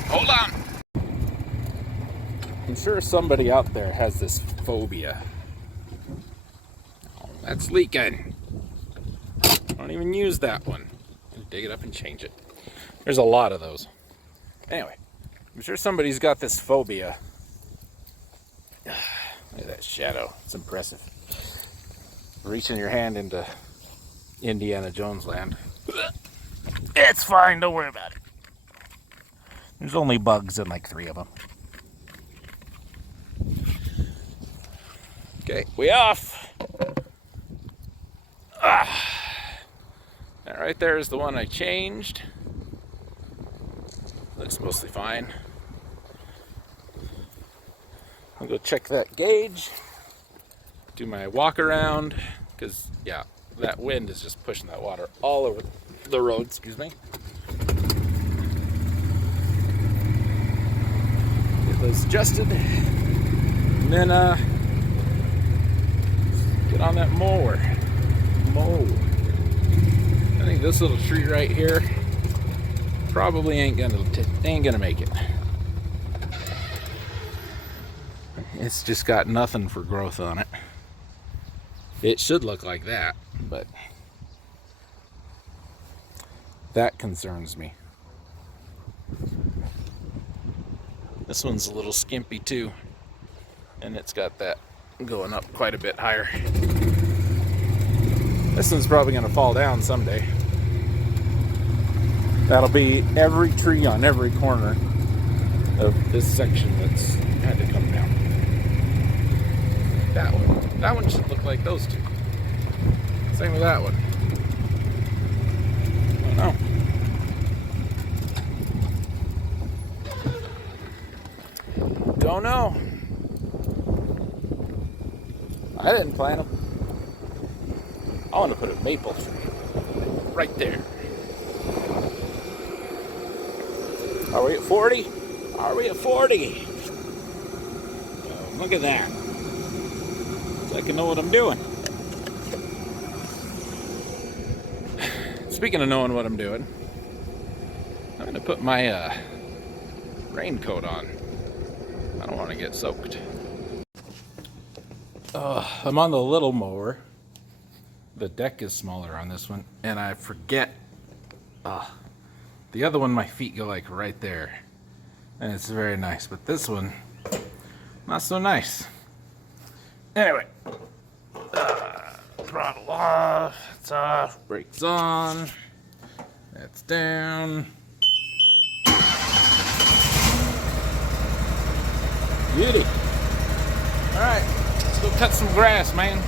Hold on. I'm sure somebody out there has this phobia. Oh, that's leaking. Don't even use that one. Dig it up and change it. There's a lot of those. Anyway, I'm sure somebody's got this phobia. Look at that shadow. It's impressive. Reaching your hand into Indiana Jones land. It's fine, don't worry about it. There's only bugs in like 3 of them. Okay, we off. That right there is the one I changed. Looks mostly fine. I'll go check that gauge, do my walk around, because yeah, that wind is just pushing that water all over the road, excuse me. Get those adjusted, and then get on that mower. I think this little tree right here probably ain't gonna make it. It's just got nothing for growth on it. It should look like that, but that concerns me. This one's a little skimpy too, and it's got that going up quite a bit higher. This one's probably gonna fall down someday. That'll be every tree on every corner of this section that's had to come down. That one should look like those two. Same with that one. I don't know. Don't know. I didn't plant them. I want to put a maple tree right there. Are we at 40? Are we at 40? Oh, look at that. So I can know what I'm doing. Speaking of knowing what I'm doing, I'm going to put my raincoat on. I don't want to get soaked. I'm on the little mower. The deck is smaller on this one, and I forget. The other one, my feet go like right there, and it's very nice. But this one, not so nice. Anyway, throttle off. It's off. Brakes on. That's down. Beauty. All right, let's go cut some grass, man.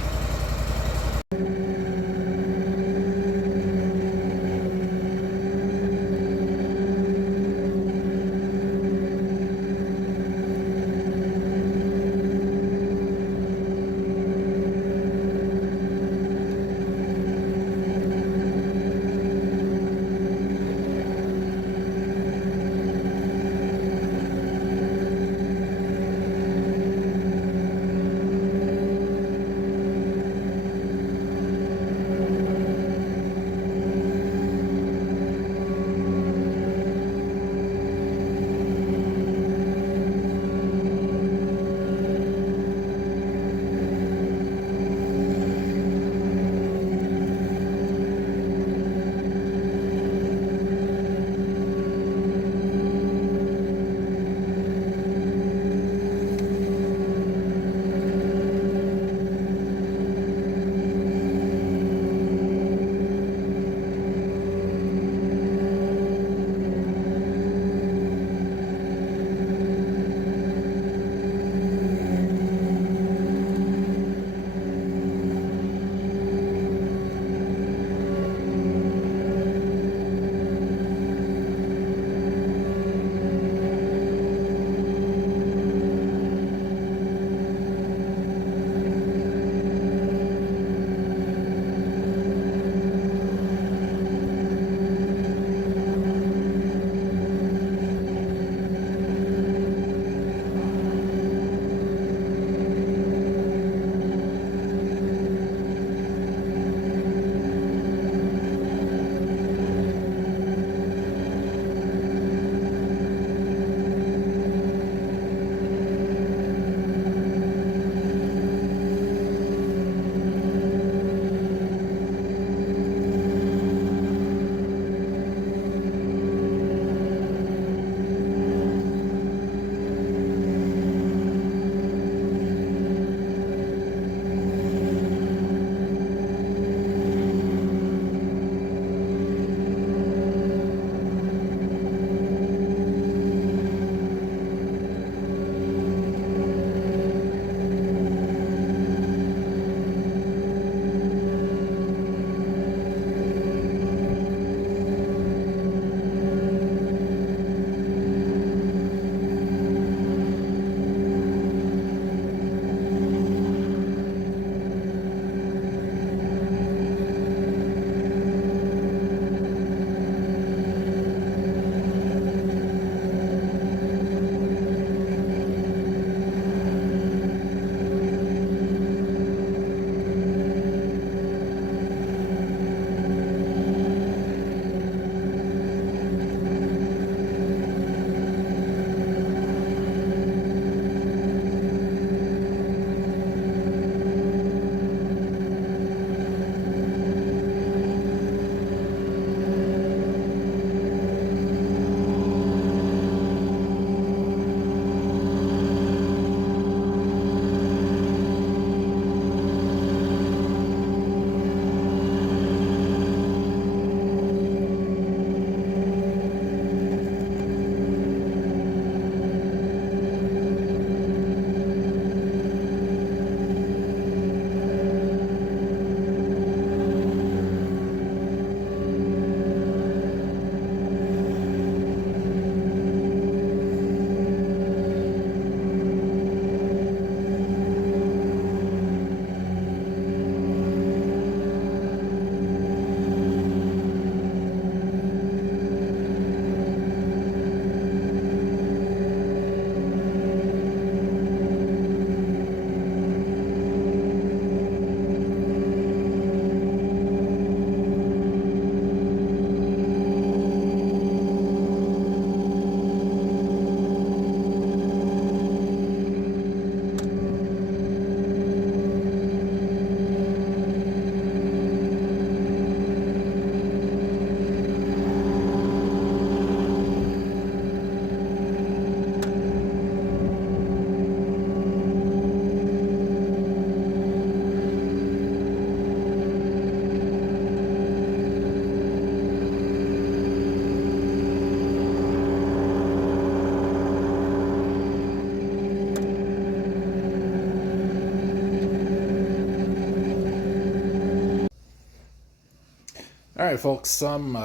Alright folks, some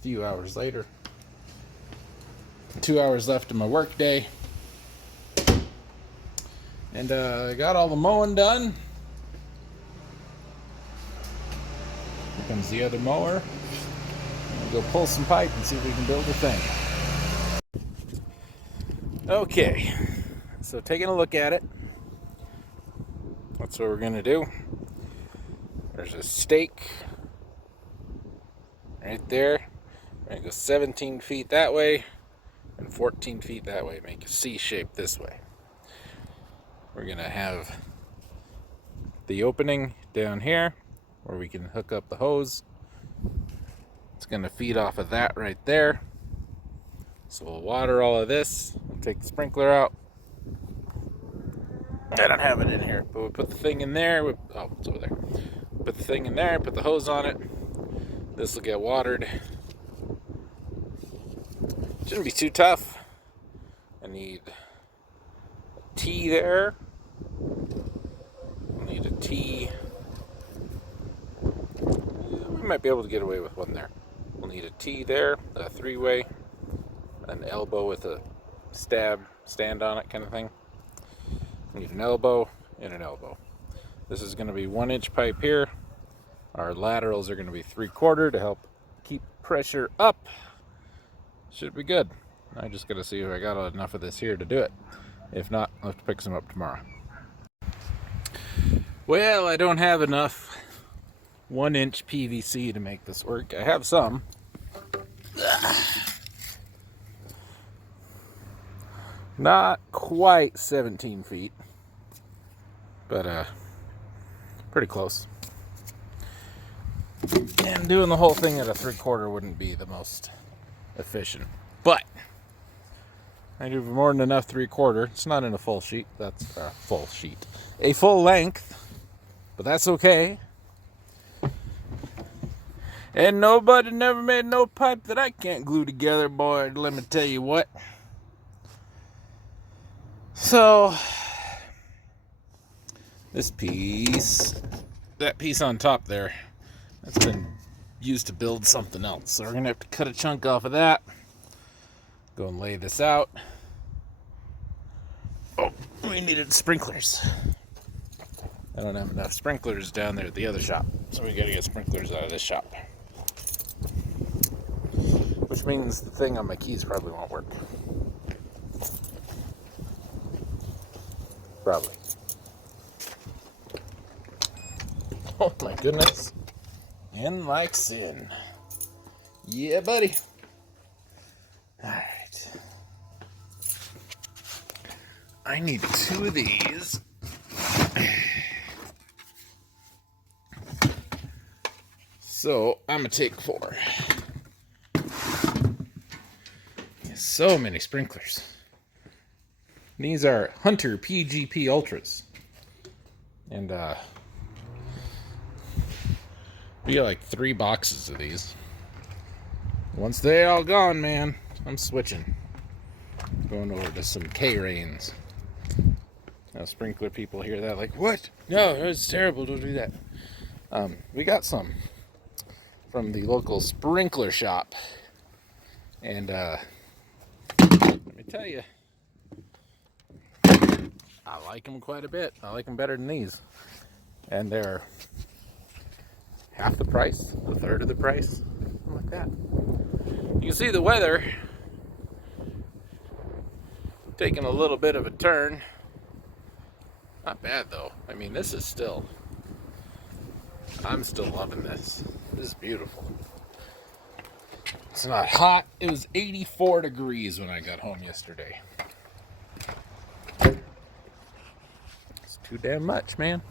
few hours later. 2 hours left of my work day. And I got all the mowing done. Here comes the other mower. I'll go pull some pipe and see if we can build a thing. Okay, so taking a look at it. That's what we're gonna do. There's a stake right there. We're gonna go 17 feet that way and 14 feet that way. Make a C shape this way. We're gonna have the opening down here where we can hook up the hose. It's gonna feed off of that right there. So we'll water all of this. We'll take the sprinkler out. I don't have it in here, but we'll put the thing in there. Oh, it's over there. Put the thing in there, put the hose on it. This will get watered. Shouldn't be too tough. I need a T there. I need a T. We might be able to get away with one there. We'll need a T there, a three-way, an elbow with a stand on it kind of thing. We need an elbow and an elbow. This is going to be 1-inch pipe here. Our laterals are going to be 3/4 to help keep pressure up. Should be good. I just got to see if I got enough of this here to do it. If not, I'll have to pick some up tomorrow. Well, I don't have enough 1-inch PVC to make this work. I have some. Not quite 17 feet, but pretty close. And doing the whole thing at a 3/4 wouldn't be the most efficient, but I do more than enough 3/4. It's not in a full sheet. That's a full sheet, a full length, but that's okay. And nobody never made no pipe that I can't glue together, boy. Let me tell you what. So this piece, that piece on top there, that's been used to build something else. So we're gonna have to cut a chunk off of that. Go and lay this out. Oh, we needed sprinklers. I don't have enough sprinklers down there at the other shop, so we gotta get sprinklers out of this shop. Which means the thing on my keys probably won't work. Probably. Oh my goodness. And like sin. Yeah, buddy. Alright. I need 2 of these. So I'm gonna take 4. So many sprinklers. These are Hunter PGP Ultras. And we got like 3 boxes of these. Once they all gone, man, I'm switching. Going over to some K-Rains. Now sprinkler people hear that like, what? No, it's terrible, don't do that. We got some from the local sprinkler shop. And let me tell you, I like them quite a bit. I like them better than these. And they're half the price, a third of the price, something like that. You can see the weather taking a little bit of a turn. Not bad though. I mean, this is still, I'm still loving this. This is beautiful. It's not hot. It was 84 degrees when I got home yesterday. It's too damn much, man.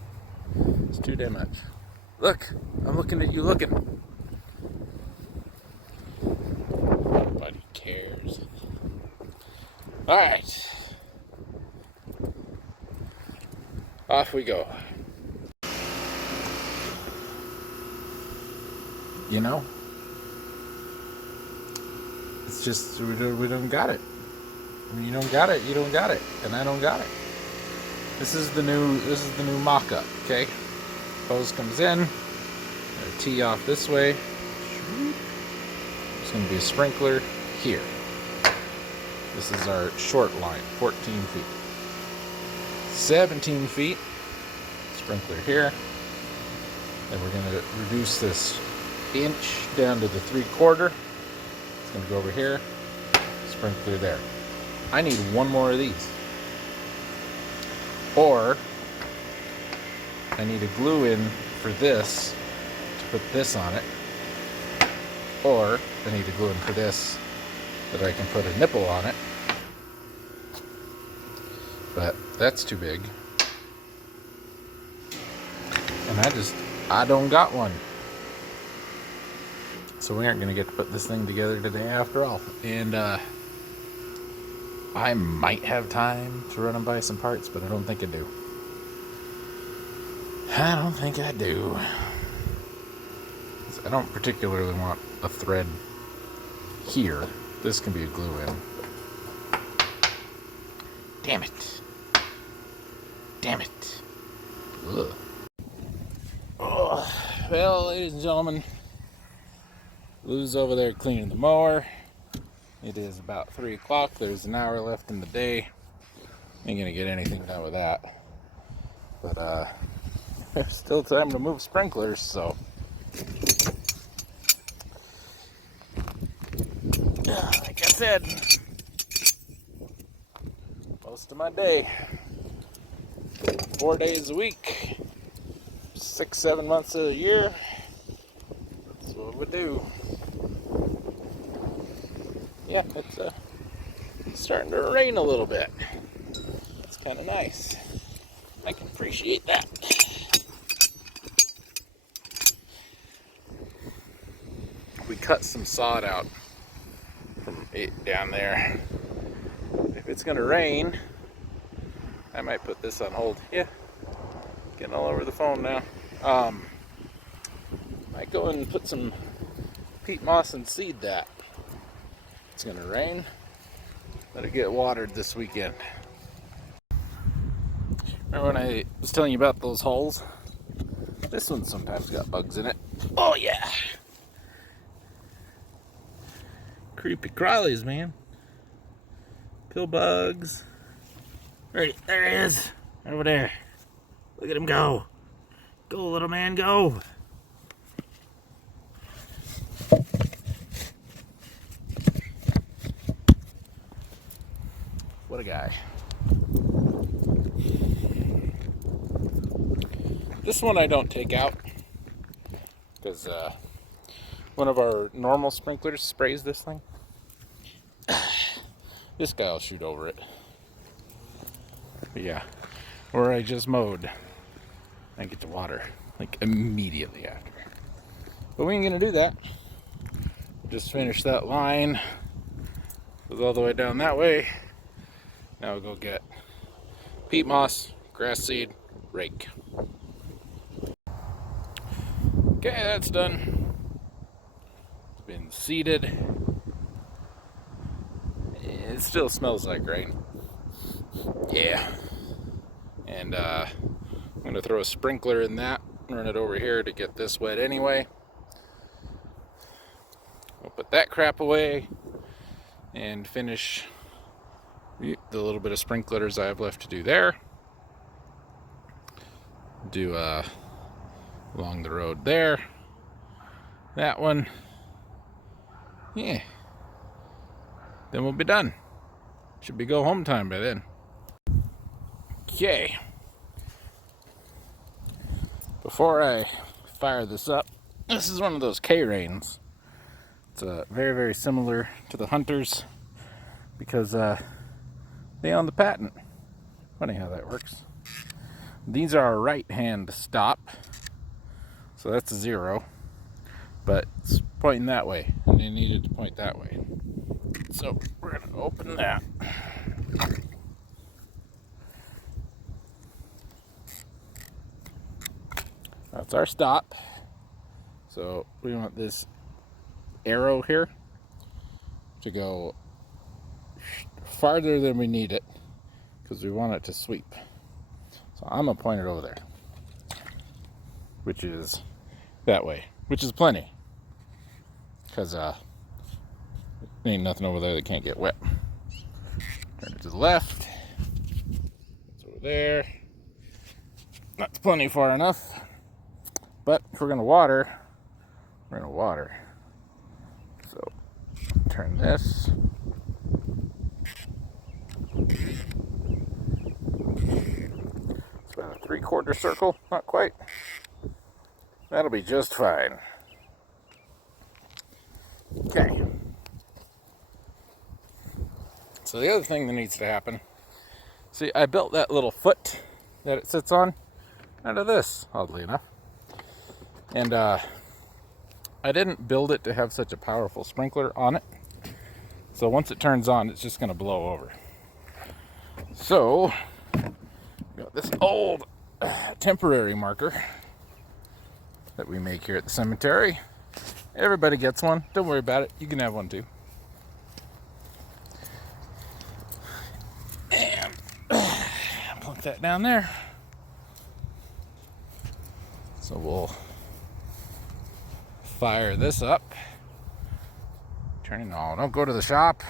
It's too damn much. Look, I'm looking at you looking. Nobody cares. Alright. Off we go. You know? It's just, we don't got it. When you don't got it, you don't got it. And I don't got it. This is the new mock-up, okay? Hose comes in. Tee off this way. There's going to be a sprinkler here. This is our short line, 14 feet. 17 feet, sprinkler here. Then we're going to reduce this inch down to the 3/4. It's going to go over here, sprinkler there. I need one more of these. Or I need a glue in for this to put this on it. Or I need a glue in for this that I can put a nipple on it. But that's too big. And I don't got one. So we aren't going to get to put this thing together today after all. And I might have time to run and buy some parts, but I don't think I do. I don't think I do. I don't particularly want a thread here. This can be a glue in. Damn it. Damn it. Ugh. Oh, well, ladies and gentlemen, Lou's over there cleaning the mower. It is about 3 o'clock. There's an hour left in the day. Ain't gonna get anything done with that. But there's still time to move sprinklers, so like I said, most of my day, 4 days a week, 6-7 months of the year, that's what we do. Yeah, it's starting to rain a little bit. It's kind of nice. I can appreciate that. We cut some sod out from it down there. If it's gonna rain, I might put this on hold. Yeah, getting all over the phone now. Might go and put some peat moss and seed that. It's gonna rain. Let it get watered this weekend. Remember when I was telling you about those holes? This one sometimes got bugs in it. Oh yeah! Creepy crawlies, man. Pill bugs. Right, there he is. Over there. Look at him go. Go, little man, go. What a guy. This one I don't take out because one of our normal sprinklers sprays this thing. This guy will shoot over it. But yeah, where I just mowed, I get to water like immediately after. But we ain't gonna do that. Just finish that line. Goes all the way down that way. Now we'll go get peat moss, grass seed, rake. Okay, that's done. It's been seeded. It still smells like rain. Yeah. And I'm going to throw a sprinkler in that, run it over here to get this wet anyway. We'll put that crap away and finish the little bit of sprinklers I have left to do there. Do along the road there. That one. Yeah. Then we'll be done. Should be go home time by then. Okay. Before I fire this up, this is one of those K-Rains. It's very, very similar to the Hunters because they own the patent. Funny how that works. These are a right-hand stop, so that's a 0, but it's pointing that way, and they needed to point that way. So we're going to open that. That's our stop. So we want this arrow here to go farther than we need it because we want it to sweep. So I'm going to point it over there, which is that way, which is plenty. because ain't nothing over there that can't get wet. Turn it to the left. It's over there. Not plenty far enough, but if we're gonna water, we're gonna water. So turn this. It's about a 3/4 circle, not quite. That'll be just fine. Okay. So the other thing that needs to happen, see, I built that little foot that it sits on out of this, oddly enough. And I didn't build it to have such a powerful sprinkler on it. So once it turns on, it's just gonna blow over. So, got this old temporary marker that we make here at the cemetery. Everybody gets one. Don't worry about it. You can have one too. And plunk that down there. So we'll fire this up. Turning on. Don't go to the shop.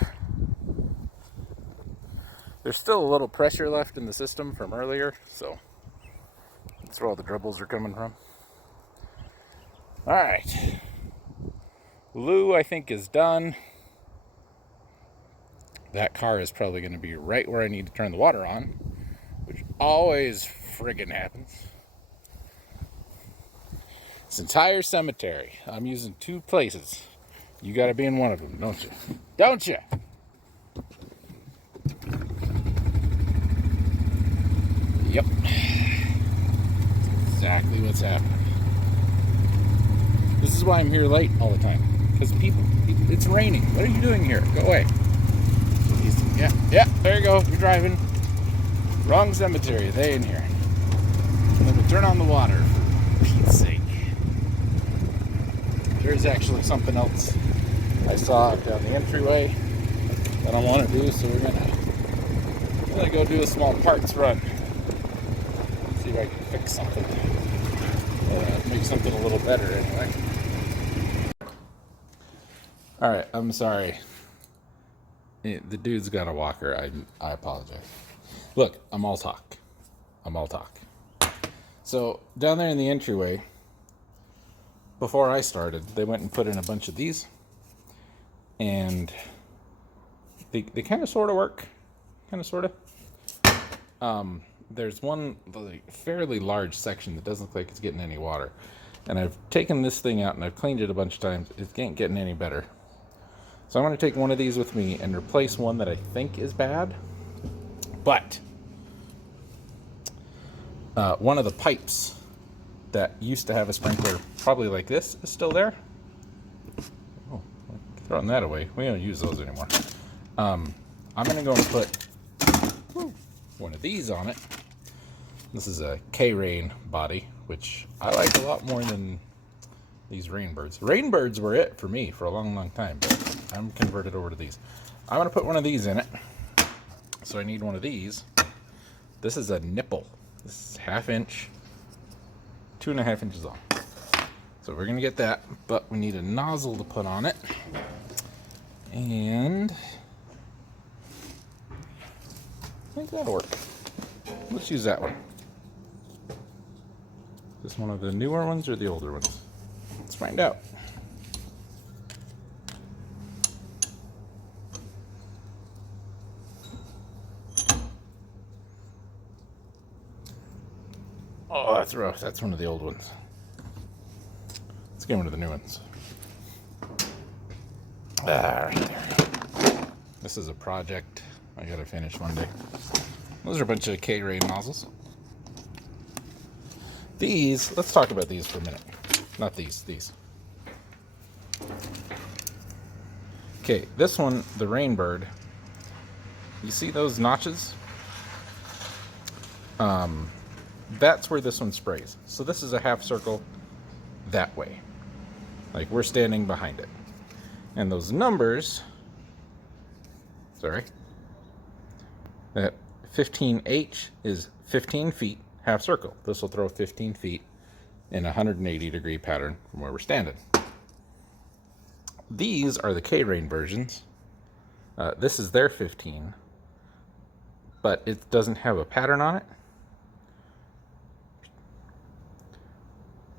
There's still a little pressure left in the system from earlier, so that's where all the dribbles are coming from. All right. Lou, I think, is done. That car is probably going to be right where I need to turn the water on, which always friggin' happens. This entire cemetery, I'm using 2 places. You got to be in one of them, don't you? Don't you? Yep. That's exactly what's happening. This is why I'm here late all the time. Because people, it's raining. What are you doing here? Go away. Yeah, there you go. You're driving. Wrong cemetery. They in here. Let me turn on the water, for Pete's sake. There's actually something else I saw down the entryway that I want to do, so we're gonna go do a small parts run. See if I can fix something. Make something a little better anyway. Alright, I'm sorry. The dude's got a walker. I apologize. Look, I'm all talk. So, down there in the entryway, before I started, they went and put in a bunch of these. And they kind of sort of work. There's one fairly large section that doesn't look like it's getting any water. And I've taken this thing out and I've cleaned it a bunch of times. It ain't getting any better. So I'm going to take one of these with me and replace one that I think is bad. But one of the pipes that used to have a sprinkler, probably like this, is still there. Oh, throwing that away. We don't use those anymore. I'm going to go and put one of these on it. This is a K-Rain body, which I like a lot more than these Rainbirds. Rainbirds were it for me for a long, long time, but I'm converted over to these. I'm going to put one of these in it. So I need one of these. This is a nipple. This is 1/2 inch, 2.5 inches long. So we're going to get that, but we need a nozzle to put on it. And I think that'll work. Let's use that one. Is this one of the newer ones or the older ones? Let's find out. Oh, that's rough. That's one of the old ones. Let's get one of the new ones. Right there. This is a project I gotta finish one day. Those are a bunch of K-Rain nozzles. These, let's talk about these for a minute. Not these. Okay, this one, the Rainbird. You see those notches? That's where this one sprays. So this is a half circle that way. Like we're standing behind it. And those numbers, that 15H is 15 feet, half circle. This will throw 15 feet in a 180 degree pattern from where we're standing. these are the K-Rain versions. This is their 15, but it doesn't have a pattern on it.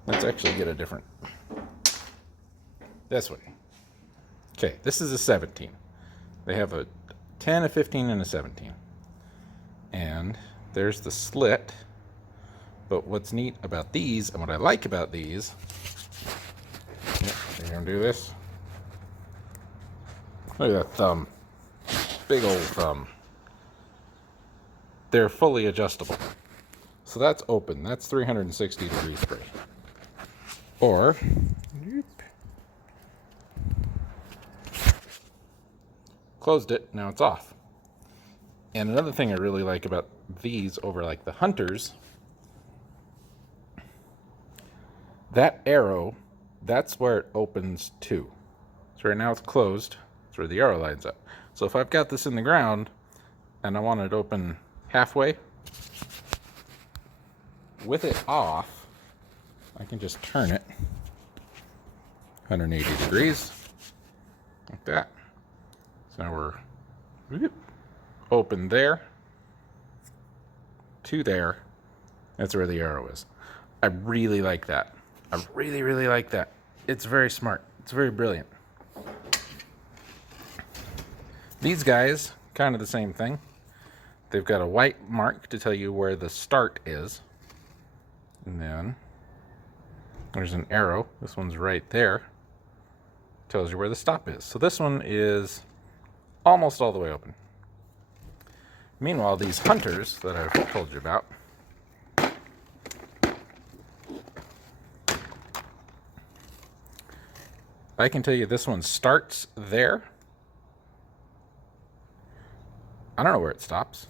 Let's actually get a different. This one. Okay, this is a 17. They have a 10, a 15, and a 17. And there's the slit. But what's neat about these, and what I like about these, you're gonna do this. Look at that thumb. Big old thumb. They're fully adjustable. So that's open. That's 360 degree spray. Or closed it, now it's off. And another thing I really like about these over like the Hunters, that arrow, that's where it opens to. So right now it's closed. That's where the arrow lines up. So if I've got this in the ground and I want it open halfway, with it off, I can just turn it 180 degrees like that. So now we're open there to there. That's where the arrow is. I really like that. I really, really like that. It's very smart. It's very brilliant. These guys, kind of the same thing. They've got a white mark to tell you where the start is. And then there's an arrow. This one's right there. Tells you where the stop is. So this one is almost all the way open. Meanwhile, these Hunters that I've told you about, I can tell you this one starts there. I don't know where it stops.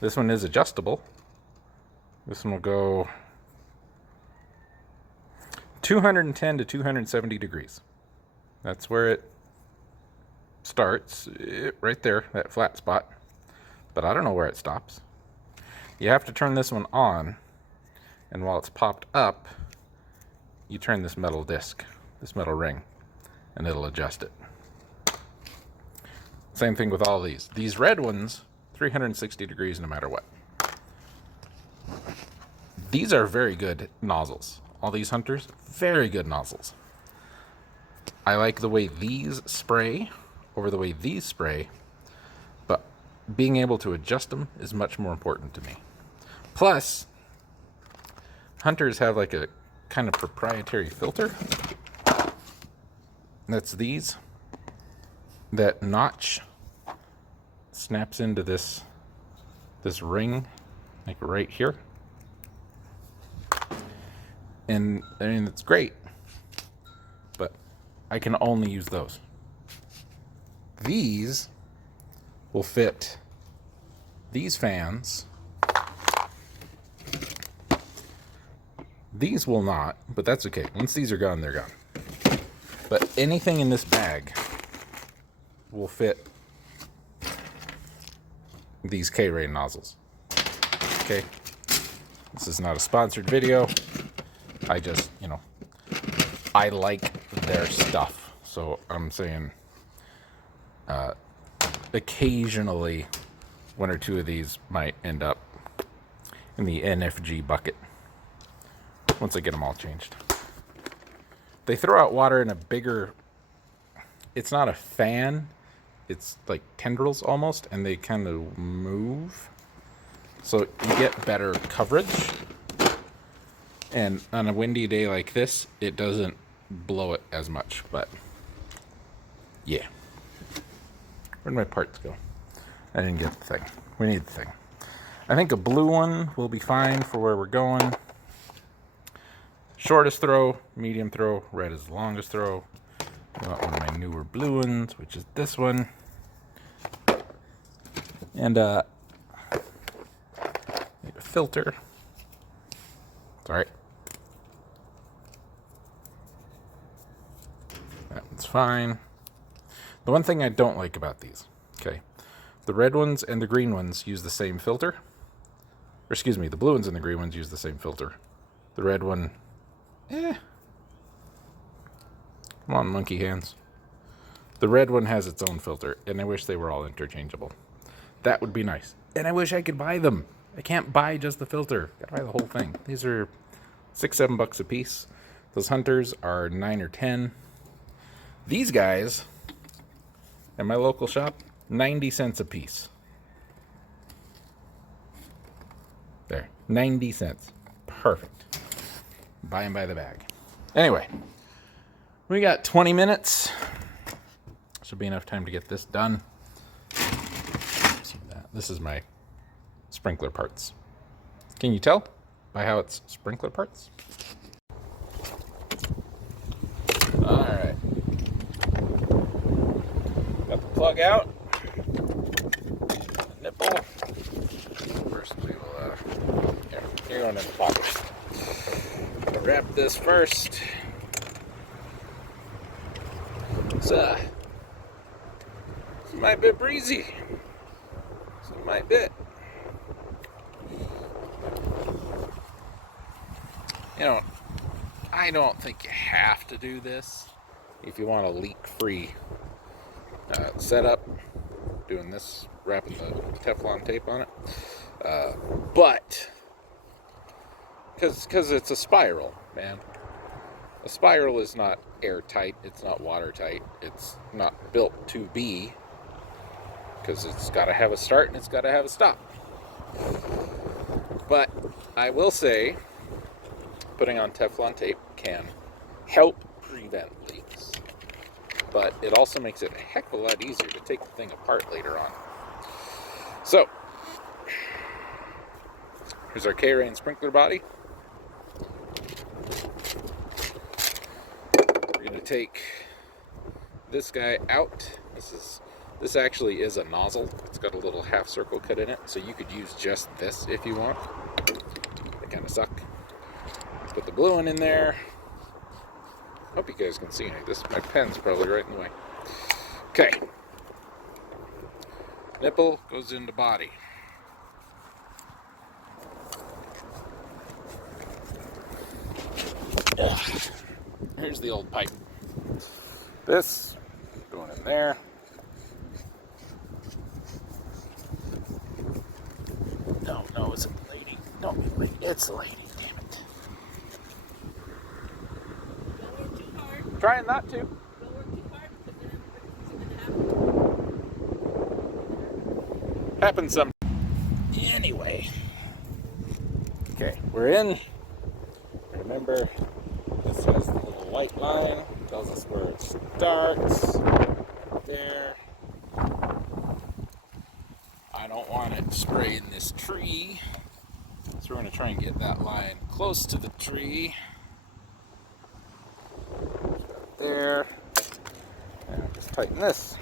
This one is adjustable. This one will go 210 to 270 degrees. That's where it starts, right there, that flat spot. But I don't know where it stops. You have to turn this one on, and while it's popped up, you turn this metal disc, this metal ring, and it'll adjust it. Same thing with all these. These red ones, 360 degrees no matter what. These are very good nozzles. All these Hunters, very good nozzles. I like the way these spray over the way these spray, but being able to adjust them is much more important to me. Plus, Hunters have like a kind of proprietary filter. That's these. That notch snaps into this ring, like right here. And I mean, it's great, but I can only use those. These will fit these fans. These will not, but that's okay. Once these are gone, they're gone. But anything in this bag will fit these K-Rain nozzles. Okay? This is not a sponsored video. I just, I like their stuff. So I'm saying occasionally one or two of these might end up in the NFG bucket once I get them all changed. They throw out water in a bigger, it's not a fan, it's like tendrils almost, and they kind of move. So you get better coverage. And on a windy day like this, it doesn't blow it as much, but yeah. Where'd my parts go? I didn't get the thing. We need the thing. I think a blue one will be fine for where we're going. Shortest throw, medium throw, red is the longest throw. I want one of my newer blue ones, which is this one. And need a filter. It's alright. That one's fine. The one thing I don't like about these, okay, the red ones and the green ones use the same filter. Or excuse me, the blue ones and the green ones use the same filter. The red one, Come on, monkey hands. The red one has its own filter, and I wish they were all interchangeable. That would be nice. And I wish I could buy them. I can't buy just the filter. Gotta buy the whole thing. These are $6-7 a piece. Those hunters are 9 or 10. These guys at my local shop, 90 cents a piece. There, 90 cents. Perfect. Buy them by the bag. Anyway, we got 20 minutes. Should be enough time to get this done. This is my sprinkler parts. Can you tell by how it's sprinkler parts? All right. Got the plug out. The nipple. First we will, here going in the pocket. Wrap this first. So, it's my bit breezy. My bit. You know, I don't think you have to do this if you want a leak-free setup. Doing this, wrapping the Teflon tape on it, but because it's a spiral, man. A spiral is not airtight. It's not watertight. It's not built to be. Because it's got to have a start and it's got to have a stop. But I will say, putting on Teflon tape can help prevent leaks. But it also makes it a heck of a lot easier to take the thing apart later on. So, here's our K-Rain sprinkler body. We're going to take this guy out. This actually is a nozzle. It's got a little half circle cut in it, so you could use just this if you want. They kind of suck. Put the blue one in there. Hope you guys can see any of this. My pen's probably right in the way. Okay. Nipple goes into body. Here's the old pipe. This going in there. No, it's a lady. Don't be a lady. It's a lady. Damn it. Don't work too hard. Trying not to. Don't work too hard because then everybody's gonna Happens some. Anyway. Okay, we're in. Remember, this has the little white line. Tells us where it starts. There. I don't want it spraying this tree, so we're going to try and get that line close to the tree. There. And just tighten this.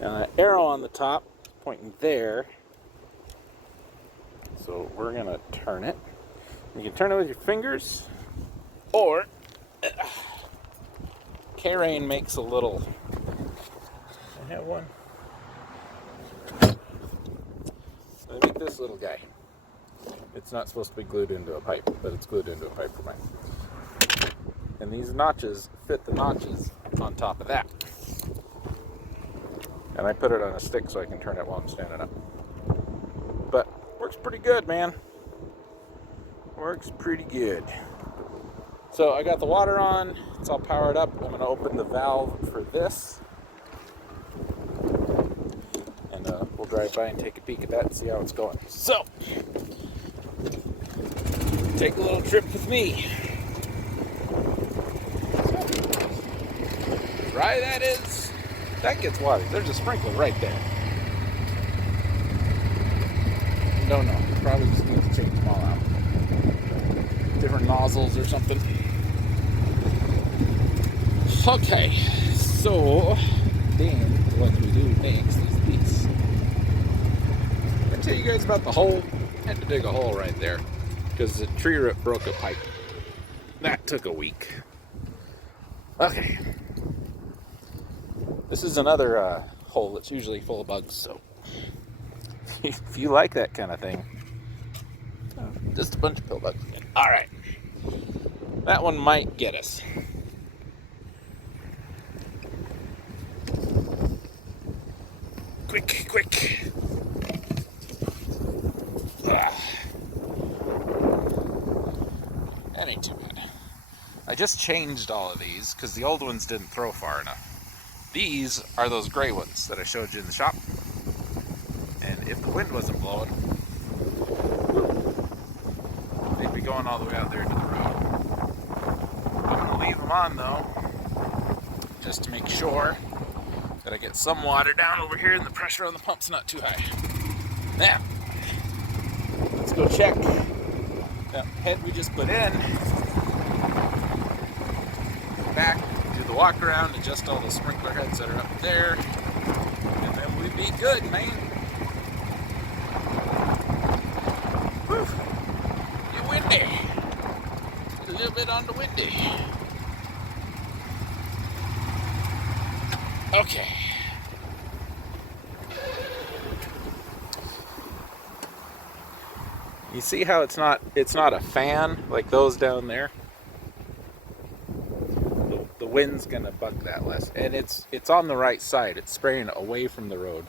Now that arrow on the top is pointing there, so we're going to turn it. You can turn it with your fingers, or K-Rain makes a little... I have one. So I make this little guy. It's not supposed to be glued into a pipe, but it's glued into a pipe for mine. And these notches fit the notches on top of that. And I put it on a stick so I can turn it while I'm standing up. But works pretty good, man. Works pretty good. So I got the water on. It's all powered up. I'm going to open the valve for this. And we'll drive by and take a peek at that and see how it's going. So, take a little trip with me. Dry that is. That gets water. There's a sprinkler right there. No. Probably just need to change them all out. Different nozzles or something. Okay, so then what we do next is this. I'll tell you guys about the hole. I had to dig a hole right there because the tree root broke a pipe. That took a week. Okay. This is another hole that's usually full of bugs, so if you like that kind of thing, just a bunch of pill bugs. All right. That one might get us. Quick, quick. That ain't too bad. I just changed all of these because the old ones didn't throw far enough. These are those gray ones that I showed you in the shop. And if the wind wasn't blowing, they'd be going all the way out there to the road. I'm going to leave them on though, just to make sure that I get some water down over here and the pressure on the pump's not too high. Now, let's go check that head we just put in. Back, do the walk around, adjust all the sprinkler heads that are up there, and then we'd be good, man. Whew. You're windy. A little bit on the windy. Okay. You see how it's not a fan like those down there? The wind's gonna buck that less. And it's on the right side. It's spraying away from the road.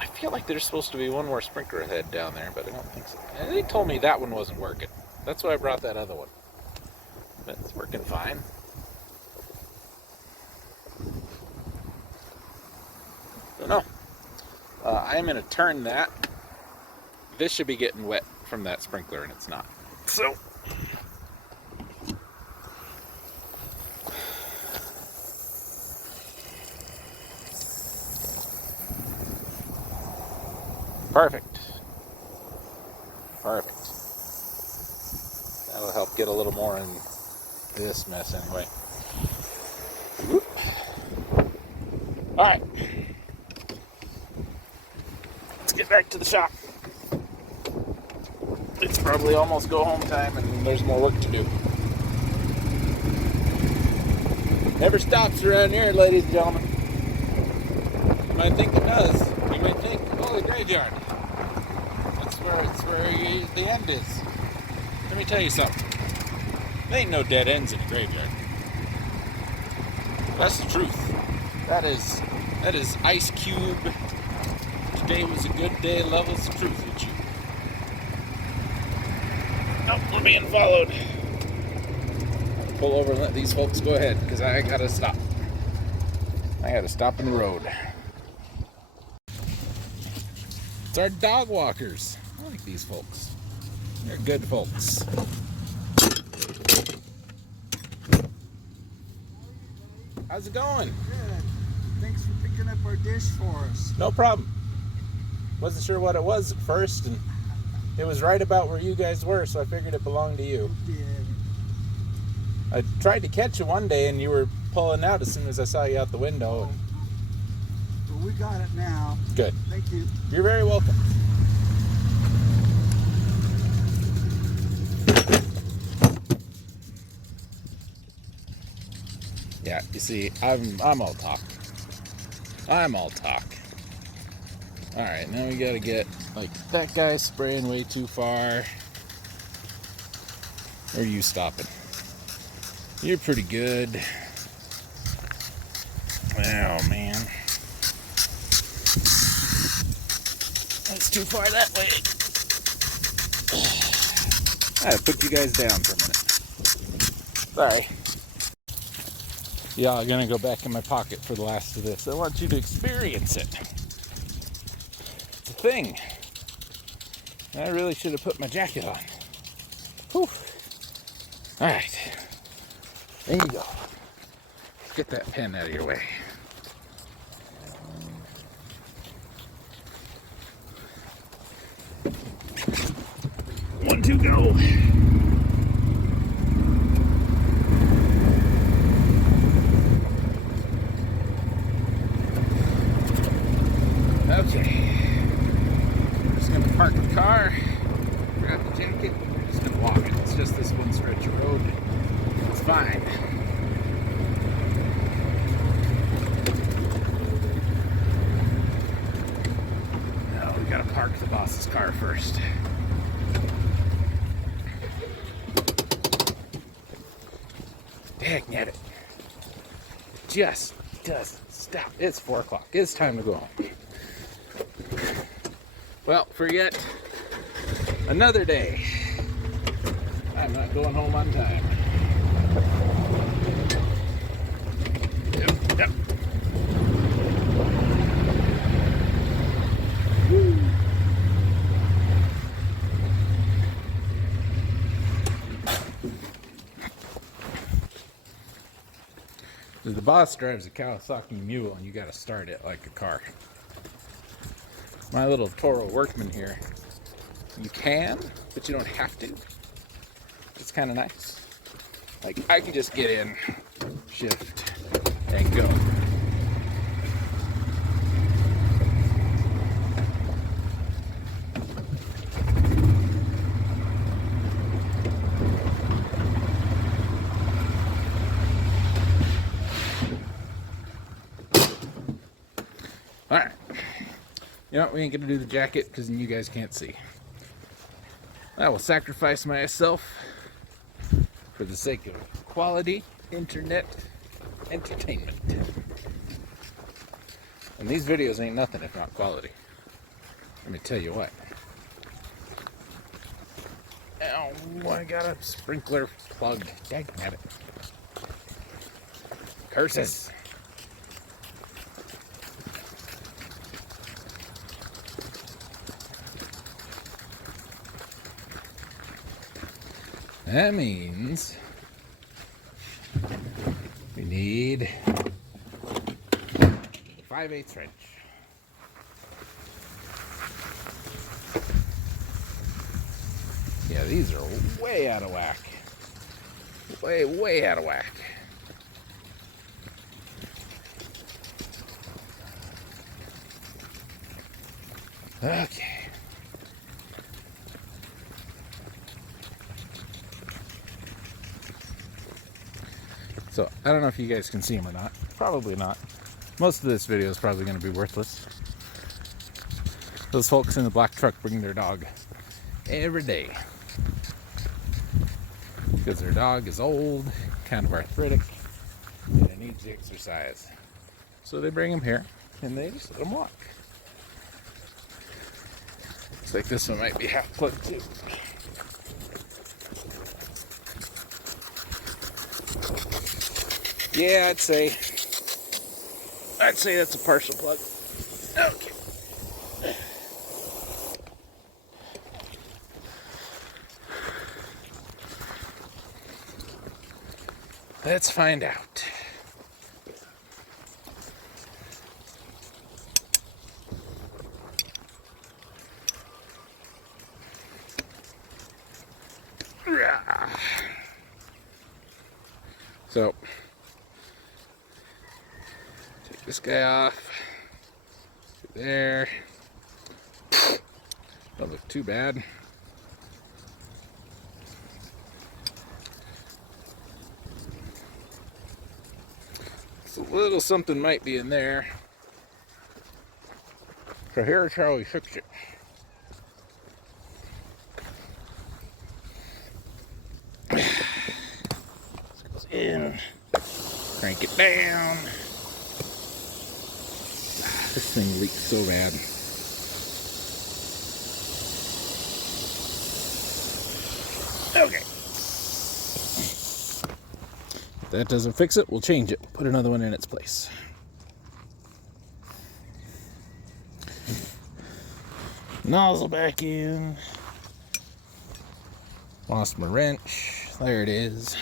I feel like there's supposed to be one more sprinkler head down there, but I don't think so. And they told me that one wasn't working. That's why I brought that other one. But it's working fine. Don't know. I'm going to turn that. This should be getting wet from that sprinkler, and it's not. So, perfect. Perfect. That'll help get a little more in this mess anyway. Whoop. All right. Let's get back to the shop. It's probably almost go home time and there's more work to do. Never stops around here, ladies and gentlemen. You might think it does. You might think, oh, the graveyard. That's where the end is. Let me tell you something. There ain't no dead ends in a graveyard. That's the truth. That is Ice Cube. Today was a good day. Levels of truth with you. Nope, we're being followed. Pull over and let these folks go ahead because I gotta stop. I gotta stop in the road. It's our dog walkers. I like these folks. They're good folks. How's it going? Good. Thanks for picking up our dish for us. No problem. Wasn't sure what it was at first, and it was right about where you guys were, so I figured it belonged to you. It did. I tried to catch you one day, and you were pulling out as soon as I saw you out the window. Well, we got it now. Good. Thank you. You're very welcome. Yeah, you see, I'm all talk. I'm all talk. All right, now we gotta get, like, that guy's spraying way too far. Where are you stopping? You're pretty good. Oh, man. That's too far that way. I put you guys down for a minute. Sorry. Yeah, I'm gonna go back in my pocket for the last of this. I want you to experience it. It's a thing. I really should have put my jacket on. Whew. Alright. There you go. Get that pen out of your way. One, two, go. Okay. Just gonna park the car, grab the jacket, just gonna walk it. It's just this one stretch of road. It's fine. Now we gotta park the boss's car first. Dang at it. Just doesn't stop. It's 4 o'clock. It's time to go home. Well, forget another day. I'm not going home on time. Yep. The boss drives a Kawasaki Mule and you gotta start it like a car. My little Toro Workman here, you can, but you don't have to. It's kind of nice. Like, I can just get in, shift, and go. Alright. You know what? We ain't gonna do the jacket because you guys can't see. I will sacrifice myself for the sake of quality internet entertainment. And these videos ain't nothing if not quality. Let me tell you what. Oh, I got a sprinkler plug. Dang at it. Curses. That means we need 5/8 wrench. Yeah, these are way out of whack. Way out of whack. Okay. So, I don't know if you guys can see them or not. Probably not. Most of this video is probably going to be worthless. Those folks in the black truck bring their dog every day. Because their dog is old, kind of arthritic, and it needs the exercise. So they bring him here, and they just let him walk. Looks like this one might be half plugged too. Yeah, I'd say that's a partial plug. Okay. Let's find out. So, take this guy off. There. Don't look too bad. So a little something might be in there. So here's how we fix it. This goes in. Crank it down. This thing leaks so bad. Okay. If that doesn't fix it, we'll change it. Put another one in its place. Nozzle back in. Lost my wrench. There it is.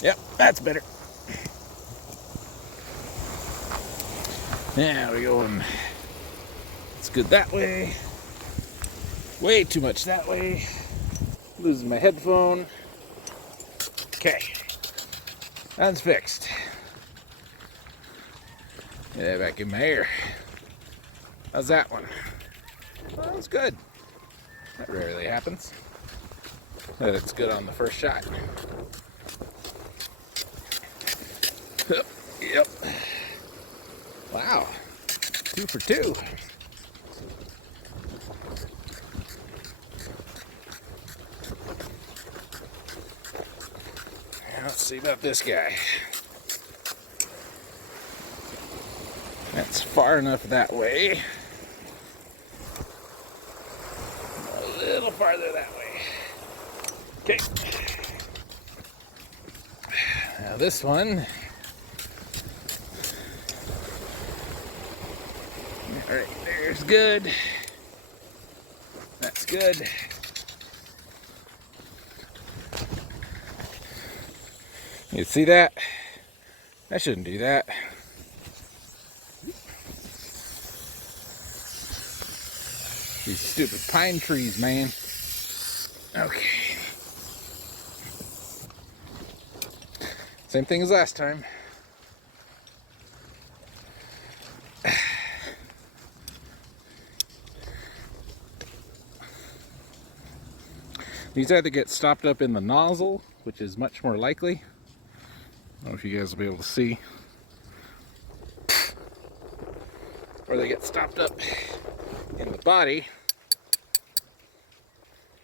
Yep, that's better. Now we're going. It's good that way. Way too much that way. Losing my headphone. Okay. That's fixed. Yeah, back in my ear. How's that one? Well, that's good. That rarely happens. That it's good on the first shot. Yep. Wow. 2 for 2. see about this guy. That's far enough that way. A little farther that way. Okay. Now this one. All right, there's good. That's good. You see that? I shouldn't do that. These stupid pine trees, man. Okay. Same thing as last time. These either get stopped up in the nozzle, which is much more likely. I don't know if you guys will be able to see. Or they get stopped up in the body.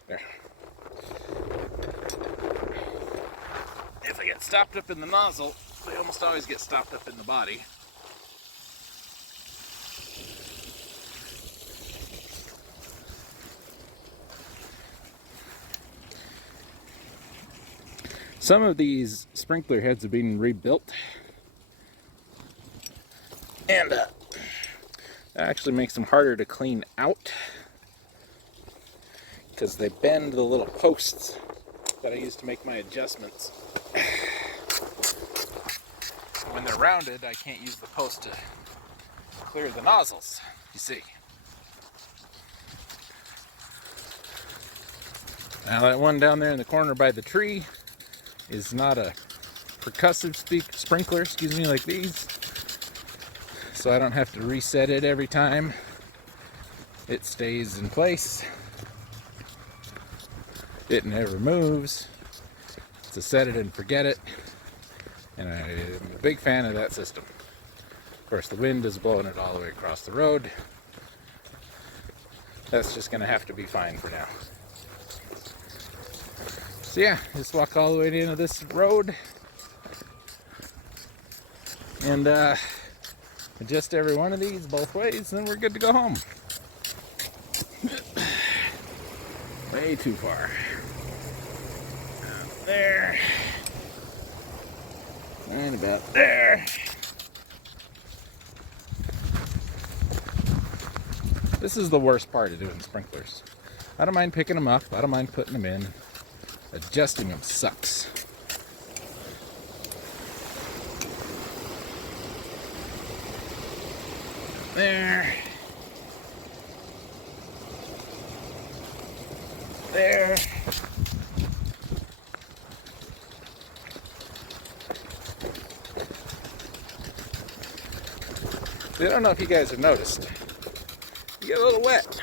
There. If they get stopped up in the nozzle, they almost always get stopped up in the body. Some of these sprinkler heads have been rebuilt, and that actually makes them harder to clean out because they bend the little posts that I use to make my adjustments. When they're rounded, I can't use the post to clear the nozzles, you see. Now that one down there in the corner by the tree is not a percussive sprinkler, excuse me, like these. So I don't have to reset it every time. It stays in place. It never moves. It's a set it and forget it. And I'm a big fan of that system. Of course, the wind is blowing it all the way across the road. That's just gonna have to be fine for now. So yeah, just walk all the way to the end of this road and adjust every one of these both ways, and then we're good to go home. Way too far. Down there. And about there. This is the worst part of doing sprinklers. I don't mind picking them up, I don't mind putting them in. Adjusting them sucks. There. There. I don't know if you guys have noticed. You get a little wet.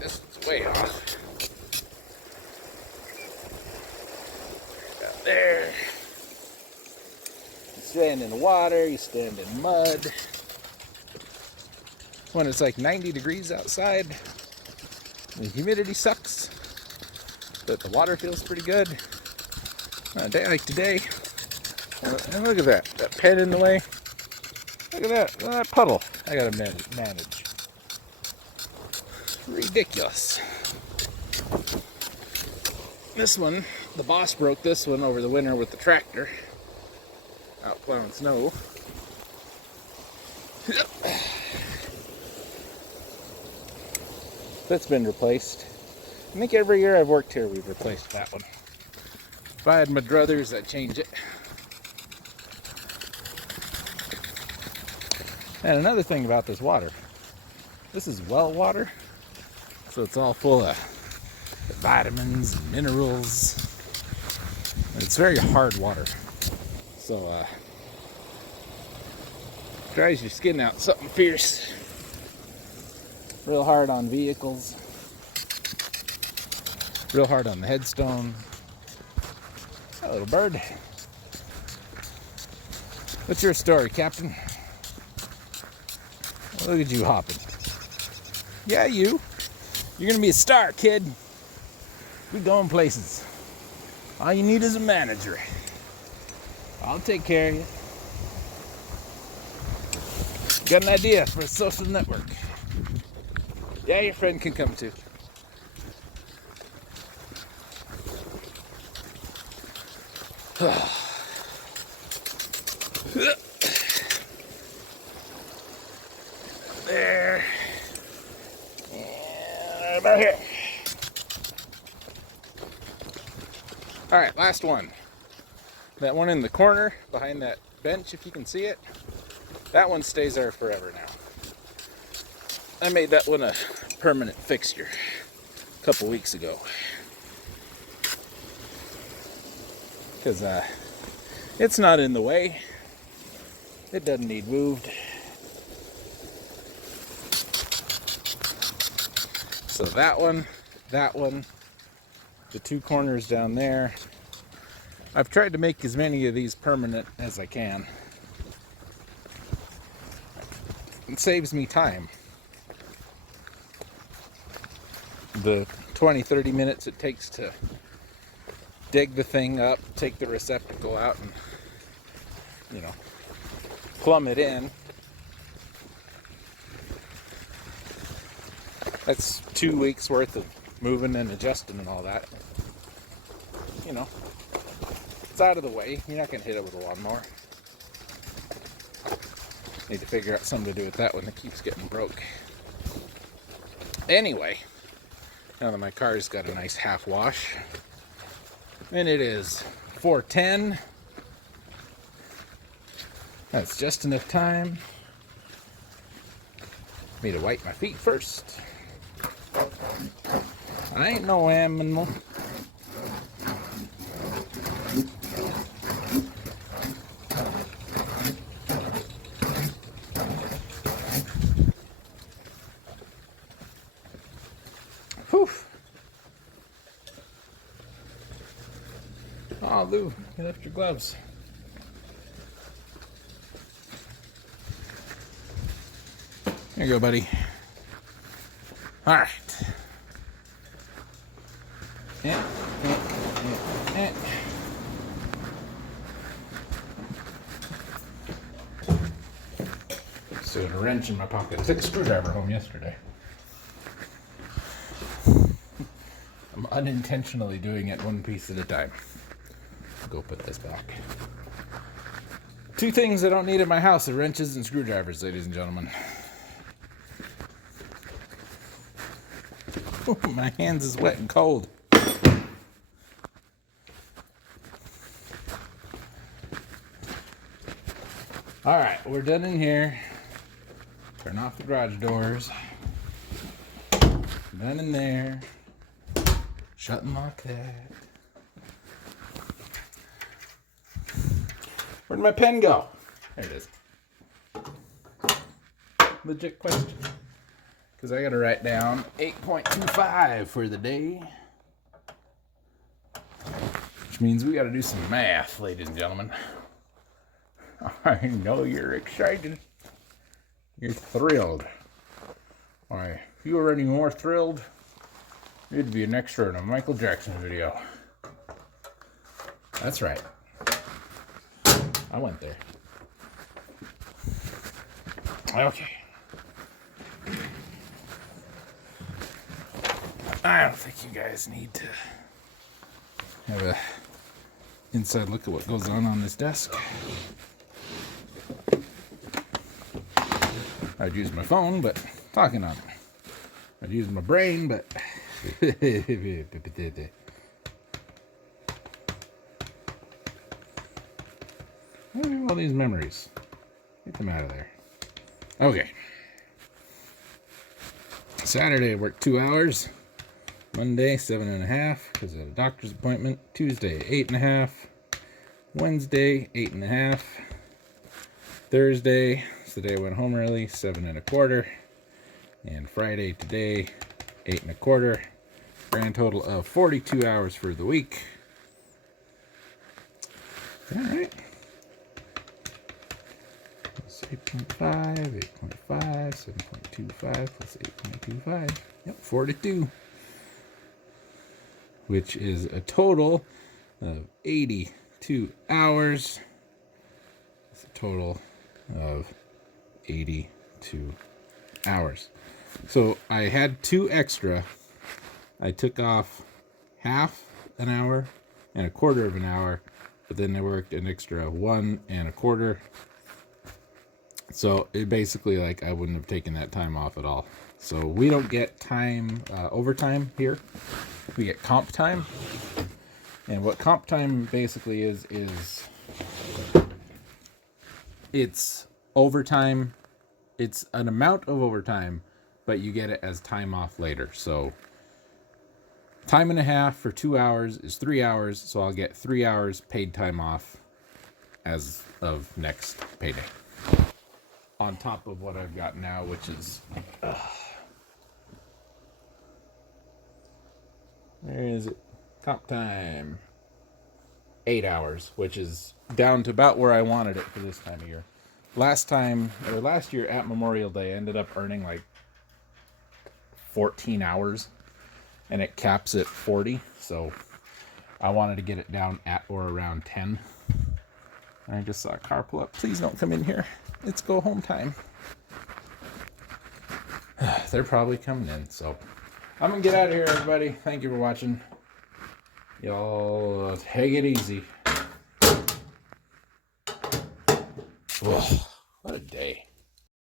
This is way off. There. You stand in the water, you stand in mud. When it's like 90 degrees outside, the humidity sucks, but the water feels pretty good. On a day like today, and look at that pen in the way. Look at that puddle. I gotta manage. Ridiculous. This one, the boss broke this one over the winter with the tractor out plowing snow. That's been replaced. I think every year I've worked here we've replaced that one. If I had my druthers, I'd change it. And another thing about this water, this is well water, so it's all full of vitamins and minerals. And it's very hard water, so dries your skin out something fierce. Real hard on vehicles, real hard on the headstone. That little bird. What's your story, Captain? Look at you hopping. Yeah, you. You're gonna be a star, kid. We're going places. All you need is a manager. I'll take care of you. Got an idea for a social network. Yeah, your friend can come too. There. And about here. Alright, last one. That one in the corner behind that bench, if you can see it. That one stays there forever now. I made that one a permanent fixture a couple weeks ago. Because it's not in the way. It doesn't need moved. So that one, the two corners down there. I've tried to make as many of these permanent as I can. It saves me time. The 20-30 minutes it takes to dig the thing up, take the receptacle out, and, you know, plumb it in. That's 2 weeks worth of moving and adjusting and all that. You know, it's out of the way. You're not going to hit it with a lawnmower. Need to figure out something to do with that one that keeps getting broke. Anyway, now that my car's got a nice half wash, and it is 4:10. That's just enough time for me to wipe my feet first. I ain't no animal. Whew. Oh, Lou, you left your gloves. Here you go, buddy. All right. Yeah. So a wrench in my pocket. I took a screwdriver home yesterday. I'm unintentionally doing it one piece at a time. I'll go put this back. Two things I don't need in my house are wrenches and screwdrivers, ladies and gentlemen. My hands is wet and cold. All right, we're done in here. Turn off the garage doors. Done in there. Shut and lock that. Where'd my pen go? There it is. Legit question. Because I got to write down 8.25 for the day. Which means we got to do some math, ladies and gentlemen. I know you're excited. You're thrilled. Why, if you were any more thrilled, you'd be an extra in a Michael Jackson video. That's right. I went there. Okay. I don't think you guys need to have a inside look at what goes on this desk. I'd use my phone, but talking on it. I'd use my brain, but what are all these memories? Get them out of there. Okay. Saturday I worked 2 hours. Monday 7.5 because I had a doctor's appointment. Tuesday 8.5. Wednesday 8.5. Thursday, so the day I went home early, 7.25. And Friday today 8.25. Grand total of 42 hours for the week. Is that right? 8.5, 8.5, 7.25 plus 8.25. Yep, 42. Which is a total of 82 hours. total of 82 hours. So I had 2 extra. I took off half an hour and a quarter of an hour, but then I worked an extra 1 1/4. So it basically, like, I wouldn't have taken that time off at all. So we don't get time overtime here. We get comp time. And what comp time basically is it's overtime. It's an amount of overtime, but you get it as time off later. So time and a half for 2 hours is 3 hours. So I'll get 3 hours paid time off as of next payday. On top of what I've got now, which is... where is it? Comp time. 8 hours, which is down to about where I wanted it for this time of year. Last year at Memorial Day, I ended up earning like 14 hours, and it caps at 40. So I wanted to get it down at or around 10. And I just saw a car pull up. Please don't come in here. It's go home time. They're probably coming in, so I'm gonna get out of here, everybody. Thank you for watching. Y'all take it easy. Ugh, what a day.